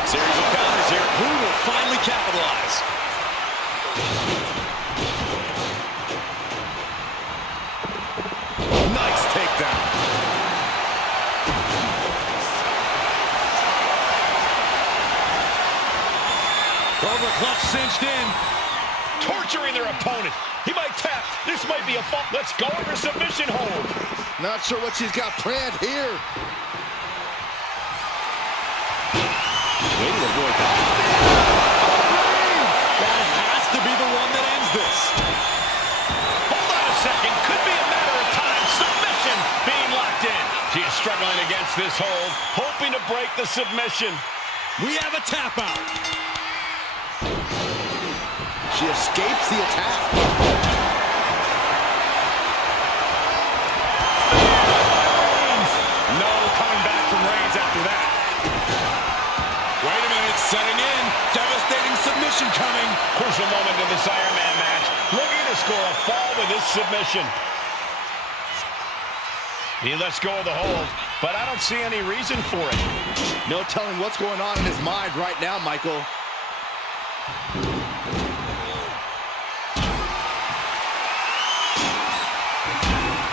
Series of counters here. Who will finally capitalize? Nice takedown. Cobra Clutch cinched in. Torturing their opponent. He might tap. This might be a fall. Let's go over submission hold. Not sure what she's got planned here. Way to avoid that. That has to be the one that ends this. Hold on a second. Could be a matter of time. Submission being locked in. She is struggling against this hold, hoping to break the submission. We have a tap out. She escapes the attack. No coming back from Rhodes after that. Wait a minute, setting in. Devastating submission coming. Crucial moment in this Iron Man match. Looking to score a fall with this submission. He lets go of the hold, but I don't see any reason for it. No telling what's going on in his mind right now, Michael.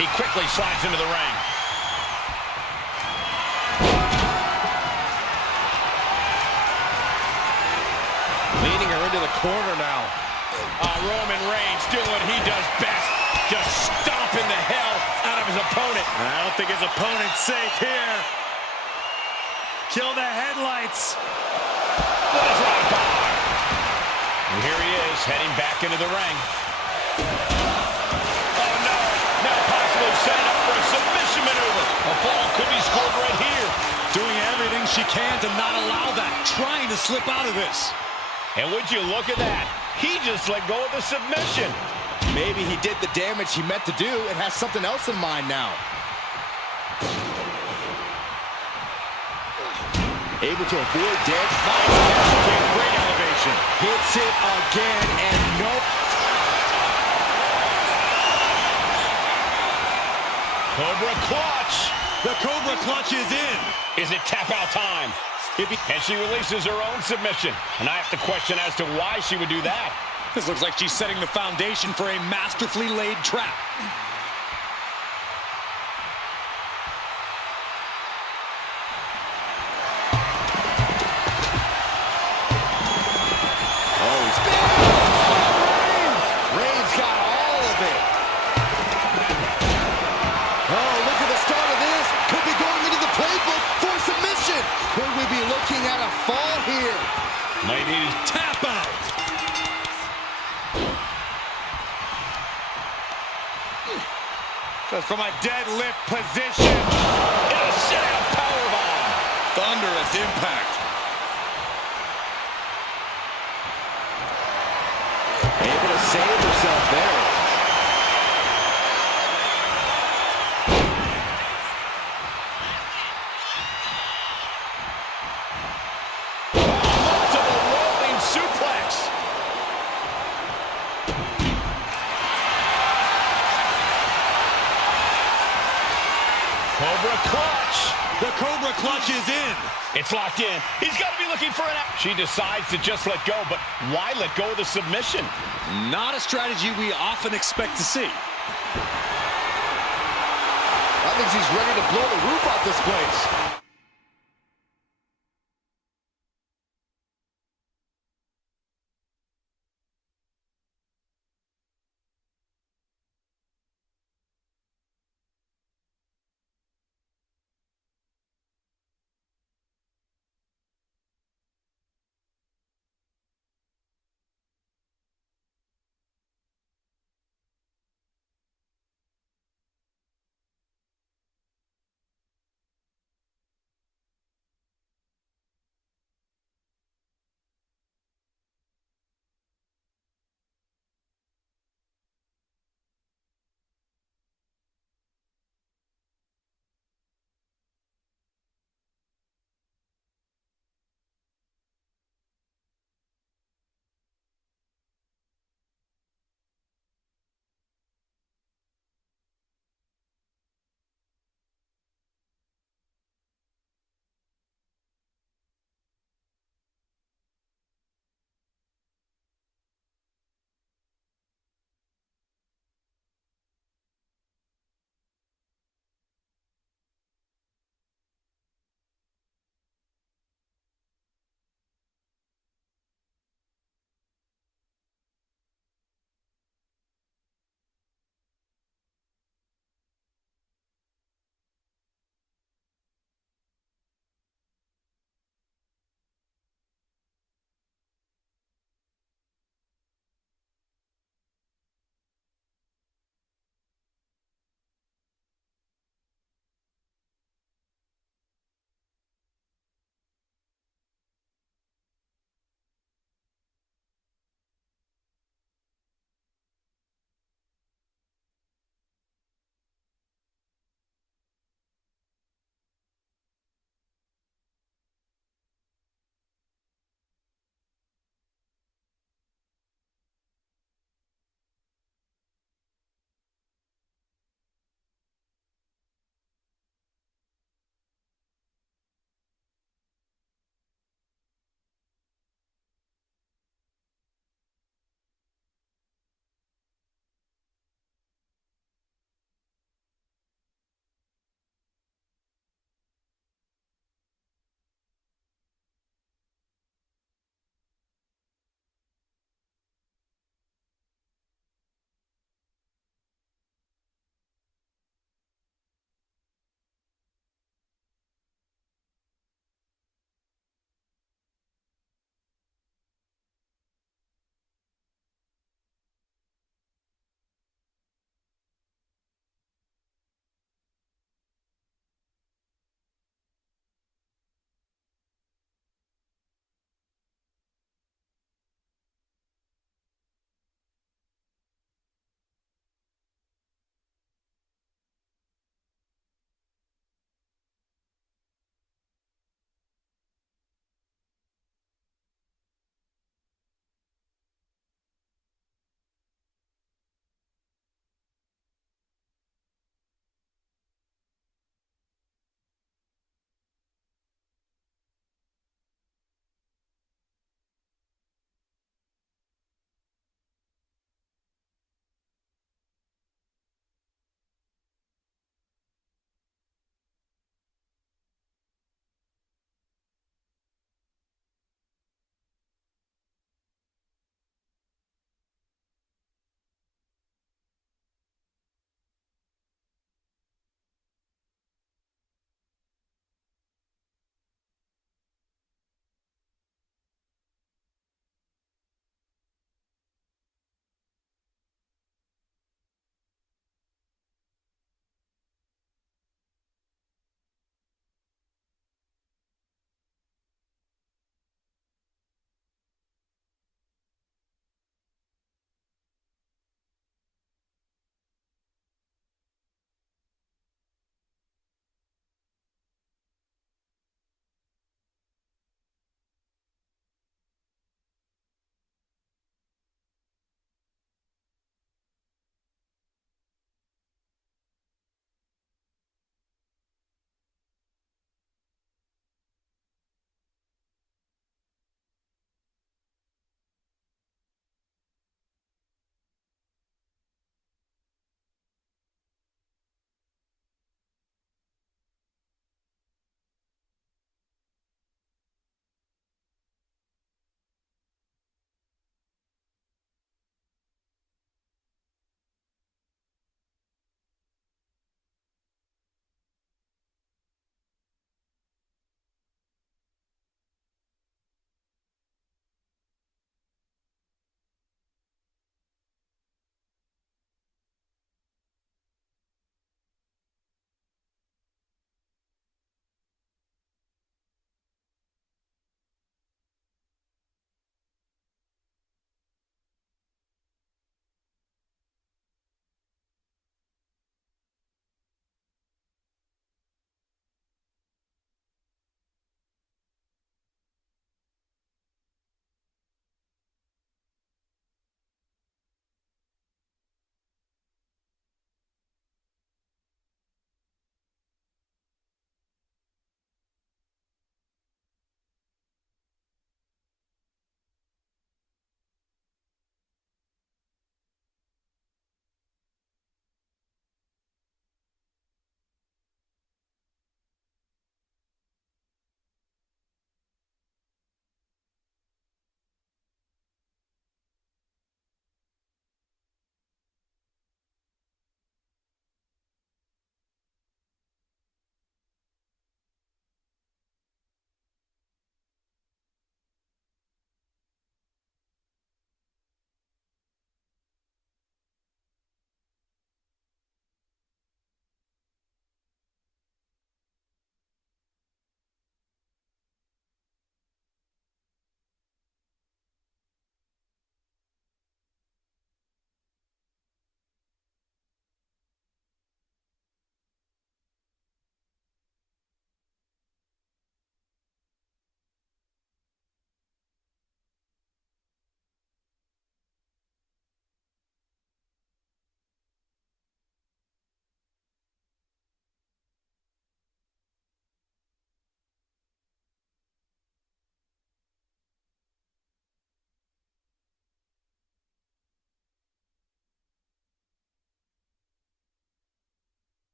He quickly slides into the ring. Leading her into the corner now. Roman Reigns doing what he does best. Just stomping the hell out of his opponent. I don't think his opponent's safe here. Kill the headlights. What is right bar? And here he is, heading back into the ring. Oh, no. Now possibly setting up for a submission maneuver. A fall could be scored right here. Doing everything she can to not allow that. Trying to slip out of this. And would you look at that? He just let go of the submission. Maybe he did the damage he meant to do and has something else in mind now. Able to avoid damage. Nice, great elevation. Hits it again and nope. Cobra Clutch. The Cobra Clutch is in. Is it tap out time? And she releases her own submission. And I have to question as to why she would do that. This looks like she's setting the foundation for a masterfully laid trap. Oh, he's Reigns got all of it. Oh, look at the start of this. Could be going into the playbook for submission. Could we be looking at a fall here? Might need a Tap out. Just from a deadlift position. and a sit-out powerbomb. Thunderous impact. Able to save herself there. Multiple rolling suplex. the clutch is in. It's locked in. He's got to be looking for an out. She decides to just let go, but why let go of the submission? Not a strategy we often expect to see. I think he's ready to blow the roof off this place.